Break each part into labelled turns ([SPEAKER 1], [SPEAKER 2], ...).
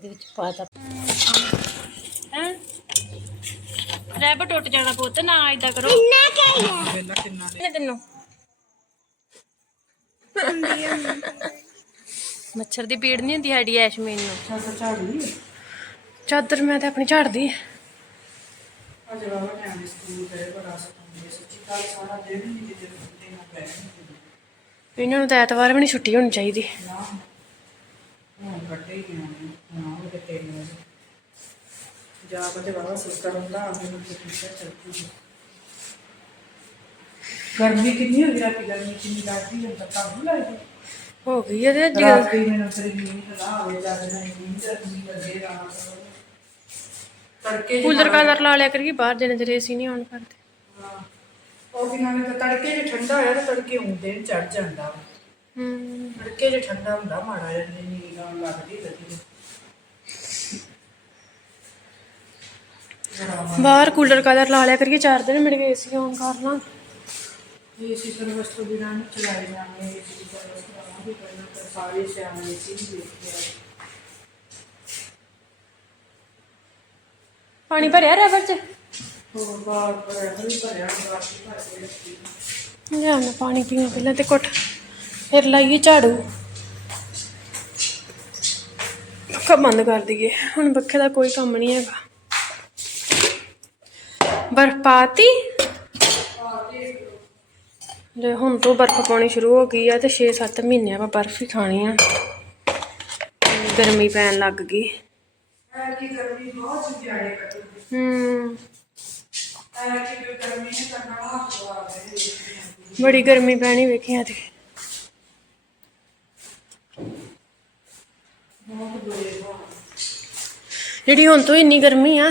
[SPEAKER 1] ਇਹਦੇ ਵਿੱਚ ਪਾਤਾ
[SPEAKER 2] ਹੈ? ਰੈਬ ਟੁੱਟ ਜਾਣਾ ਪੁੱਤ ਨਾ ਇਦਾਂ ਕਰੋ। ਕਿੰਨੇ ਤੈਨੂੰ ਮੱਛਰ ਦੀ ਪੀੜ ਨਹੀਂ ਹੁੰਦੀ ਸਾਡੀ ਐਸ਼ਮੀਨ ਨੂੰ। ਚਾਦਰ ਮੈਂ ਤਾਂ ਆਪਣੀ ਝਾੜਦੀ ਆ। ਇਹਨਾਂ ਨੂੰ ਤਾਂ ਐਤਵਾਰ ਵੀ ਨਹੀਂ ਛੁੱਟੀ ਹੋਣੀ ਚਾਹੀਦੀ।
[SPEAKER 3] ਜਾ ਕੇ ਬਾਬਾ ਸੁਸਤਾ ਹੁੰਦਾ ਮੈਨੂੰ ਕੀ ਪੁੱਛਿਆ ਚੱਲਦੀ ਗਰਮੀ ਕਿੰਨੀ ਹੋ ਗਈ ਰਾਤੀ? ਗਰਮੀ ਕਿੰਨੀ ਲੱਗਦੀ? ਹੈ ਤਾਂ ਤੁਹਾਨੂੰ ਲੱਗਦੀ।
[SPEAKER 2] ਹੋ ਗਈ ਇਹਦੇ ਜੀ
[SPEAKER 3] ਰਾਤੀ ਮੈਨੂੰ ਤੇਰੀ ਨੀਂਦ ਨਾ ਆਵੇ ਲੱਗਦਾ ਨਹੀਂ ਨੀਂਦ ਗਰਮੀ ਲੱਗੇ ਰਾਤ ਨੂੰ। ਤੜਕੇ
[SPEAKER 2] ਕੂਲਰ ਕਾਲਰ ਲਾ ਲਿਆ ਕਰੀਏ ਬਾਹਰ ਜਿੰਨੇ ਚਿਰ ਏਸੀ ਨਹੀਂ ਆਨ ਕਰਦੇ।
[SPEAKER 3] ਹਾਂ। ਉਹ ਵੀ ਨਾਲੇ ਤਾਂ ਤੜਕੇ ਜੇ ਠੰਡਾ ਹੋਇਆ ਤਾਂ ਤੜਕੇ ਹੁੰਦੇ ਚੜ ਜਾਂਦਾ।
[SPEAKER 2] ਹੂੰ।
[SPEAKER 3] ਤੜਕੇ ਜੇ ਠੰਡਾ ਹੁੰਦਾ ਮਾੜਾ ਜਿਹਾ ਨੀਂਦ ਆਉਣ ਲੱਗਦੀ ਵਧੀਆ
[SPEAKER 2] ਬਾਹਰ ਕੂਲਰ ਕਾਲਰ ਲਾ ਲਿਆ ਕਰੀਏ ਚਾਰ ਦਿਨ ਮਿਲ ਗਏ ਏਸੀ ਆਨ ਕਰ ਲਾਂ
[SPEAKER 3] ਇਹ ਸੀ ਸਰਵਿਸ ਤੋਂ ਬਿਨਾਂ ਨਹੀਂ ਚਲਾਏ ਜਾਣੇ ਇਹ ਸੀ ਸਰਵਿਸ ਕਰਾਵਾਂਗੇ ਪਹਿਲਾਂ ਤਾਂ ਸਾਰੇ ਸਿਆਣੇ ਸੀ ਵੀ ਦੇਖਿਆ
[SPEAKER 2] ਪਾਣੀ ਭਰਿਆ ਰੈਵਰ ਚ?
[SPEAKER 3] ਹੋਰ ਬਾਹਰ ਭਰਿਆ ਵੀ ਭਰਿਆ ਬਾਕੀ ਭਰ ਕੇ ਰੱਖੀ।
[SPEAKER 2] ਜਾਂ ਮੈਂ ਪਾਣੀ ਪੀਵਾਂ ਪਹਿਲਾਂ ਤੇ ਘੁੱਟ ਫਿਰ ਲਾਈਏ ਝਾੜੂ। ਪੱਖਾ ਬੰਦ ਕਰ ਦਈਏ ਹੁਣ ਪੱਖੇ ਦਾ ਕੋਈ ਕੰਮ ਨਹੀਂ ਹੈਗਾ। ਬਰਫ ਪਾਤੀ ਜੇ ਹੁਣ ਤੋਂ ਬਰਫ ਪਾਉਣੀ ਸ਼ੁਰੂ ਹੋ ਗਈ ਆ ਤੇ 6-7 ਮਹੀਨੇ ਆਪਾਂ ਬਰਫ ਹੀ ਖਾਣੀ ਆ। ਗਰਮੀ ਪੈਣ ਲੱਗ ਗਈ।
[SPEAKER 3] ਐ ਗਰਮੀ ਬਹੁਤ ਜਿਆੜੇ ਕੱਟੂ
[SPEAKER 2] ਹੂੰ। ਬੜੀ ਗਰਮੀ ਪੈਣੀ ਵੇਖਿਆ ਤੇ। ਜਿਹੜੀ ਹੁਣ ਤੋਂ ਇੰਨੀ ਗਰਮੀ ਆ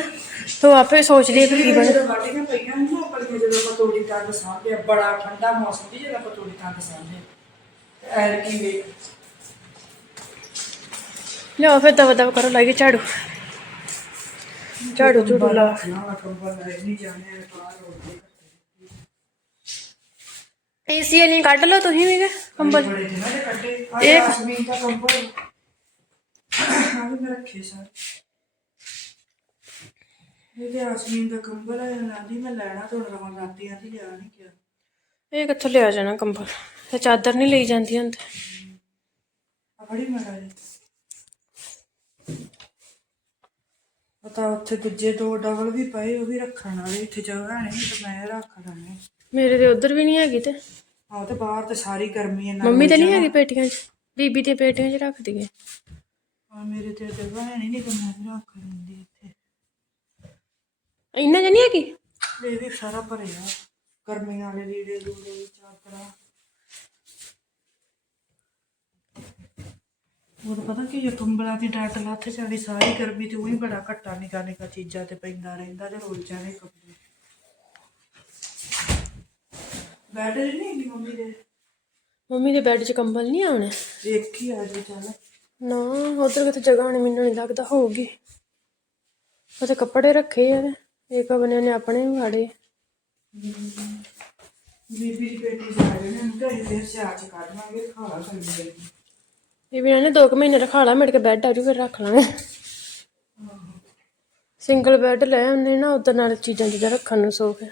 [SPEAKER 2] ਤੋ ਆਪੇ ਸੋਚਦੀ ਆ ਵੀ ਕੀ ਬਣ
[SPEAKER 3] ਜਦੋਂ ਵਾਟੀਆਂ ਪਈਆਂ ਸੀ ਨਾ ਉੱਪਰ ਦੀਆਂ ਜਦੋਂ ਪਤੋੜੀ ਤੱਕ ਸਾਂਭਿਆ ਬੜਾ ਠੰਡਾ ਮੌਸਮ ਸੀ ਜਦੋਂ ਪਤੋੜੀ ਤੱਕ ਸਾਂਭਿਆ ਐਰ ਕੀ ਵੇਖ
[SPEAKER 2] ਲਿਆਓ ਫਿਰ ਦਵਾ ਦਵਾ ਕਰੋ ਲਾਈਏ ਝਾੜੂ ਝਾੜੂ ਝੂੜੂ ਲਾ
[SPEAKER 3] ਨਾ ਵਾ ਕੰਬਲ ਨਹੀਂ ਜਾਣੇ ਬਾਹਰ ਆ
[SPEAKER 2] ਇਹ-
[SPEAKER 3] ਆਸਮੀਨ ਦਾ ਕੰਬਲ ਆ ਤੇ ਆਸਮੀਨ ਦਾ ਮੈਂ ਲੈਣਾ ਤੁਹਾਡੇ ਨਾਲ ਰਾਤੀ ਆਂਦੀ ਲਿਆ ਨਹੀਂ ਕਿਹਾ
[SPEAKER 2] ਇਹ ਕਿੱਥੋਂ ਲਿਆ ਜਾਣਾ ਕੰਬਲ? ਇਹ ਚਾਦਰ ਨਹੀਂ ਲਈ ਜਾਂਦੀ ਹੁੰਦੀ
[SPEAKER 3] ਆ ਬੜੀ ਮੜਾ ਜੀ ਪਤਾ ਉੱਥੇ ਦੂਜੇ ਦੋ ਡਬਲ ਵੀ ਪਏ ਉਹ ਵੀ ਰੱਖਣ ਵਾਲੇ ਇੱਥੇ ਜਗ੍ਹਾ ਨਹੀਂ ਤੇ ਮੈਂ ਰੱਖ ਲੈਣੇ
[SPEAKER 2] ਮੇਰੇ ਤੇ ਉਧਰ ਵੀ ਨਹੀਂ ਹੈਗੀ ਤੇ।
[SPEAKER 3] ਆਹ ਤੇ ਬਾਹਰ ਤੇ ਸਾਰੀ ਗਰਮੀ ਇਹਨਾਂ
[SPEAKER 2] ਮੰਮੀ ਤੇ ਨਹੀਂ ਹੈਗੀ ਪੇਟੀਆਂ 'ਚ? ਬੀਬੀ ਤੇ ਪੇਟੀਆਂ 'ਚ ਰੱਖ ਦਈਏ
[SPEAKER 3] ਆ ਮੇਰੇ ਤੇ ਜਗ੍ਹਾ ਹੈ ਨਹੀਂ ਨਹੀਂ ਤੇ ਮੈਂ ਰੱਖ ਲੈਂਦੀ ਇੱਥੇ।
[SPEAKER 2] ਇੰਨਾ ਜਿਹਾ ਨਹੀਂ ਹੈਗੀ?
[SPEAKER 3] ਇਹ ਵੀ ਸਾਰਾ ਭਰਿਆ। ਗਰਮੀਆਂ ਵਾਲੇ ਲੀੜੇ ਲੂੜੇ ਚਾਦਰਾਂ। ਉਹ ਤਾਂ ਪਤਾ ਕੀ ਇਹ ਕੰਬਲਾਂ ਦੀ ਡੱਟ ਲੱਥ ਜਾਂਦੀ ਸਾਰੀ ਗਰਮੀ ਤੇ ਉਹੀ ਬੜਾ ਘੱਟਾ ਨਿਕਾ ਨਿਕਾ ਚੀਜ਼ਾਂ ਤੇ ਪੈਂਦਾ ਰਹਿੰਦਾ ਤੇ ਰੋਲ ਜਾਣੇ ਕੱਪੜੇ। ਬੈਡ ਨਹੀਂ ਹੈਗੀ ਮੰਮੀ ਦੇ?
[SPEAKER 2] ਮੰਮੀ ਦੇ ਬੈੱਡ 'ਚ ਕੰਬਲ ਨਹੀਂ ਆਉਣੇ
[SPEAKER 3] ਇੱਕ ਹੀ ਆ ਜੀ ਚੱਲ।
[SPEAKER 2] ਨਾ ਉਧਰ ਕਿਤੇ ਜਗ੍ਹਾ ਹੋਣੀ ਮੈਨੂੰ ਨਹੀਂ ਲੱਗਦਾ ਹੋਊਗੀ। ਉਹ ਤੇ ਕੱਪੜੇ ਰੱਖੇ ਆ ਤੇ ਇੱਕ ਬਨੇ ਨੇ ਆਪਣੇ ਵੀ ਵਾੜੇ।
[SPEAKER 3] ਬੀਬੀ ਦੀ ਜਾ ਰਹੇ ਨੇ ਉਹਨੂੰ ਘਰੇ ਫਿਰ ਸਿਆਲ ਚ ਕੱਢ ਲਾਂਗੇ ਖਾਲਾ ਕਰਨੀ
[SPEAKER 2] ਇਹ ਵੀ ਨੇ 2 ਮਹੀਨੇ ਰਖਾ ਲਾ ਮਿਲ ਕੇ ਬੈੱਡ ਆ ਜੂ ਫਿਰ ਰੱਖ ਲਾਂਗੇ। ਸਿੰਗਲ ਬੈੱਡ ਲੈ ਆਉਂਦੇ ਨਾ ਉਧਰ ਨਾਲ ਚੀਜ਼ਾਂ ਚੀਜ਼ਾਂ ਰੱਖਣ ਨੂੰ ਸੋਫ ਹੈ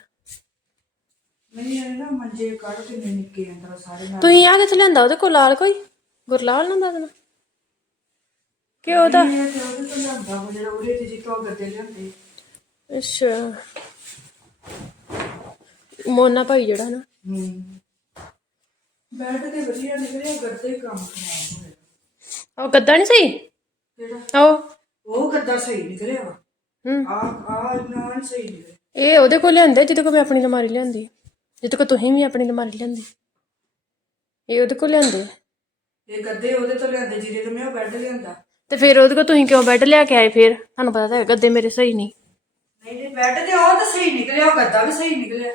[SPEAKER 3] ਨਹੀਂ ਇਹ ਨਾ ਮੰਜੇ ਕੱਢ ਕੇ ਨਿੱਕੇ ਅੰਦਰ ਸਾਰੇ ਨਾਲ।
[SPEAKER 2] ਤੁਸੀਂ ਆ ਕਿੱਥੇ ਲੈਂਦਾ ਉਹਦੇ ਕੋਲ ਲਾਲ ਕੋਈ? ਗੁਰਲਾਲ ਨਾ ਦੱਸਣਾ ਕਿ ਉਹਦਾ?
[SPEAKER 3] ਇਹ ਤੇ ਉਹਦੇ ਤੋਂ ਲਿਆਂਦਾ ਵਾ ਜਿਹੜਾ ਉਹਦੇ ਤੇ ਜਿੱਤੋਂ ਗੱਦੇ ਲਿਆਂਦੇ
[SPEAKER 2] ਅੱਛਾ। ਮੋਨਾ ਭਾਈ ਜਿਹੜਾ ਨਾ।
[SPEAKER 3] ਬੈੱਡ ਤੇ ਵਧੀਆ ਨਿਕਲਿਆ ਗੱਦੇ ਕੰਮ ਖਰਾਬ ਹੋਇਆ
[SPEAKER 2] ਉਹ ਗੱਦਾ ਨਹੀਂ ਸਹੀ?
[SPEAKER 3] ਕਿਹੜਾ?
[SPEAKER 2] ਉਹ
[SPEAKER 3] ਉਹ ਗੱਦਾ ਸਹੀ ਨਿਕਲਿਆ ਵਾ।
[SPEAKER 2] ਹੂੰ।
[SPEAKER 3] ਆ ਆ ਨਾ ਨੀ ਸਹੀ ਨਿਕਲਿਆ।
[SPEAKER 2] ਇਹ ਉਹਦੇ ਕੋਲ ਲਿਆਂਦੇ ਜਿਹਦੇ ਕੋਲ ਮੈਂ ਆਪਣੀ ਅਲਮਾਰੀ ਲਿਆਂਦੀ। ਜਿਹਦੇ ਕੋਲ ਤੁਸੀਂ ਵੀ ਆਪਣੀ ਅਲਮਾਰੀ ਲਿਆਂਦੀ। ਇਹ ਉਹਦੇ ਕੋਲ ਲਿਆਂਦੇ
[SPEAKER 3] ਇਹ ਗੱਦੇ ਉਹਦੇ ਤੋਂ ਲਿਆਂਦੇ ਜਿਹਦੇ ਤੋਂ ਮੈਂ ਉਹ ਬੈੱਡ ਲਿਆਂਦਾ।
[SPEAKER 2] ਤੇ ਫਿਰ ਉਹਦੇ ਕੋਲ ਤੁਸੀਂ ਕਿਉਂ ਬੈੱਡ ਲਿਆ ਕੇ ਆਏ ਫਿਰ? ਤੁਹਾਨੂੰ ਪਤਾ ਤਾਂ ਹੈ ਗੱਦੇ ਮੇਰੇ ਸਹੀ ਨਹੀਂ।
[SPEAKER 3] ਨਹੀਂ ਨਹੀਂ ਬੈੱਡ ਤੇ ਉਹ ਤਾਂ ਸਹੀ ਨਿਕਲਿਆ ਉਹ ਗੱਦਾ ਵੀ ਸਹੀ ਨਿਕਲਿਆ।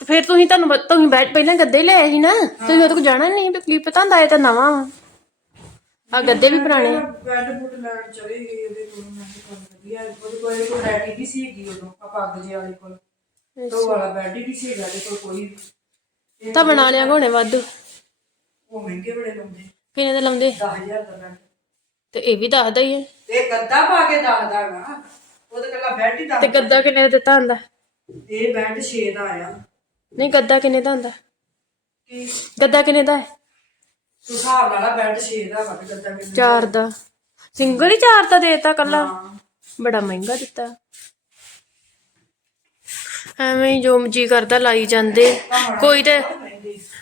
[SPEAKER 2] ਤੇ ਫਿਰ ਤੁਸੀਂ ਤੁਹਾਨੂੰ ਤੁਸੀਂ ਬੈੱਡ ਪਹਿਲਾਂ ਗੱਦੇ ਹੀ ਲਏ ਸੀ ਨਾ ਤੁਸੀਂ ਉਹਦੇ ਕੋਲ ਜਾਣਾ ਨਹੀਂ ਵੀ ਕੀ ਪਤਾ ਹੁੰਦਾ ਇਹ ਤਾਂ ਨਵਾਂ ਵਾ। ਆ ਗੱਦੇ ਵੀ ਪੁਰਾਣੇ। ਆ।
[SPEAKER 3] ਬੈੱਡ ਬੁੱਡ ਲੈਣ ਚਲੇ ਗਏ ਉਹਦੇ ਕੋਲ ਮੈਂ ਕਿਹਾ ਚੱਲ ਵਧੀਆ ਉਹਦੇ ਕੋਲ ਇਹ ਕੋਈ ਰੈਡੀ ਨਹੀਂ ਸੀ ਹੈਗੀ ਉਦੋਂ ਆ ਪੱਗ ਜੇ ਵਾਲੇ ਕੋਲ। ਉਹ ਵਾਲਾ ਬੈੱਡ ਹੀ ਨਹੀਂ ਸੀ ਹੈਗਾ ਇਹਦੇ ਕੋਲ ਕੋਈ ਵੀ।
[SPEAKER 2] ਤਾਂ ਬਣਾ ਲਿਆ ਹੋਣੇ ਵਾਧੂ।
[SPEAKER 3] ਉਹ ਮਹਿੰਗੇ ਬੜੇ ਲਾਉਂਦੇ।
[SPEAKER 2] ਕਿੰਨੇ ਦੇ ਲਾਉਂਦੇ?
[SPEAKER 3] 10000 ਦਾ ਬੈੱਡ
[SPEAKER 2] ਤੇ ਇਹ ਵੀ ਦੱਸਦਾ ਹੀ ਹੈ
[SPEAKER 3] ਤੇ ਗੱਦਾ ਪਾ ਕੇ ਦੱਸਦਾਗਾ ਉਹ ਤਾਂ ਕੱਲਾ ਬੈੱਡ ਹੀ
[SPEAKER 2] ਤੇ
[SPEAKER 3] ਦੱਸ
[SPEAKER 2] ਗੱਦਾ ਕਿੰਨੇ ਦਾ ਦਿੱਤਾ ਹੁੰਦਾ?
[SPEAKER 3] ਇਹ ਬੈੱਡ 6 ਦਾ ਆਇਆ।
[SPEAKER 2] ਨਹੀਂ ਗੱਦਾ ਕਿੰਨੇ ਦਾ ਹੁੰਦਾ?
[SPEAKER 3] ਕੀ?
[SPEAKER 2] ਗੱਦਾ ਕਿੰਨੇ ਦਾ ਹੈ?
[SPEAKER 3] ਤੂੰ ਹਿਸਾਬ ਲਾ ਲਾ ਬੈੱਡ 6 ਦਾ ਵਾ ਤੇ ਗੱਦਾ ਕਿੰਨਾ
[SPEAKER 2] ਚਾਰ ਦਾ। ਸਿੰਗਲ ਹੀ ਚਾਰ ਦਾ ਦੇਤਾ ਕੱਲਾ
[SPEAKER 3] ਹਾਂ।
[SPEAKER 2] ਬੜਾ ਮਹਿੰਗਾ ਦਿੱਤਾ। ਐਵੇਂ ਹੀ ਜੋ ਜੀ ਕਰਦਾ ਲਾਈ ਜਾਂਦੇ। ਕੋਈ ਤੇ।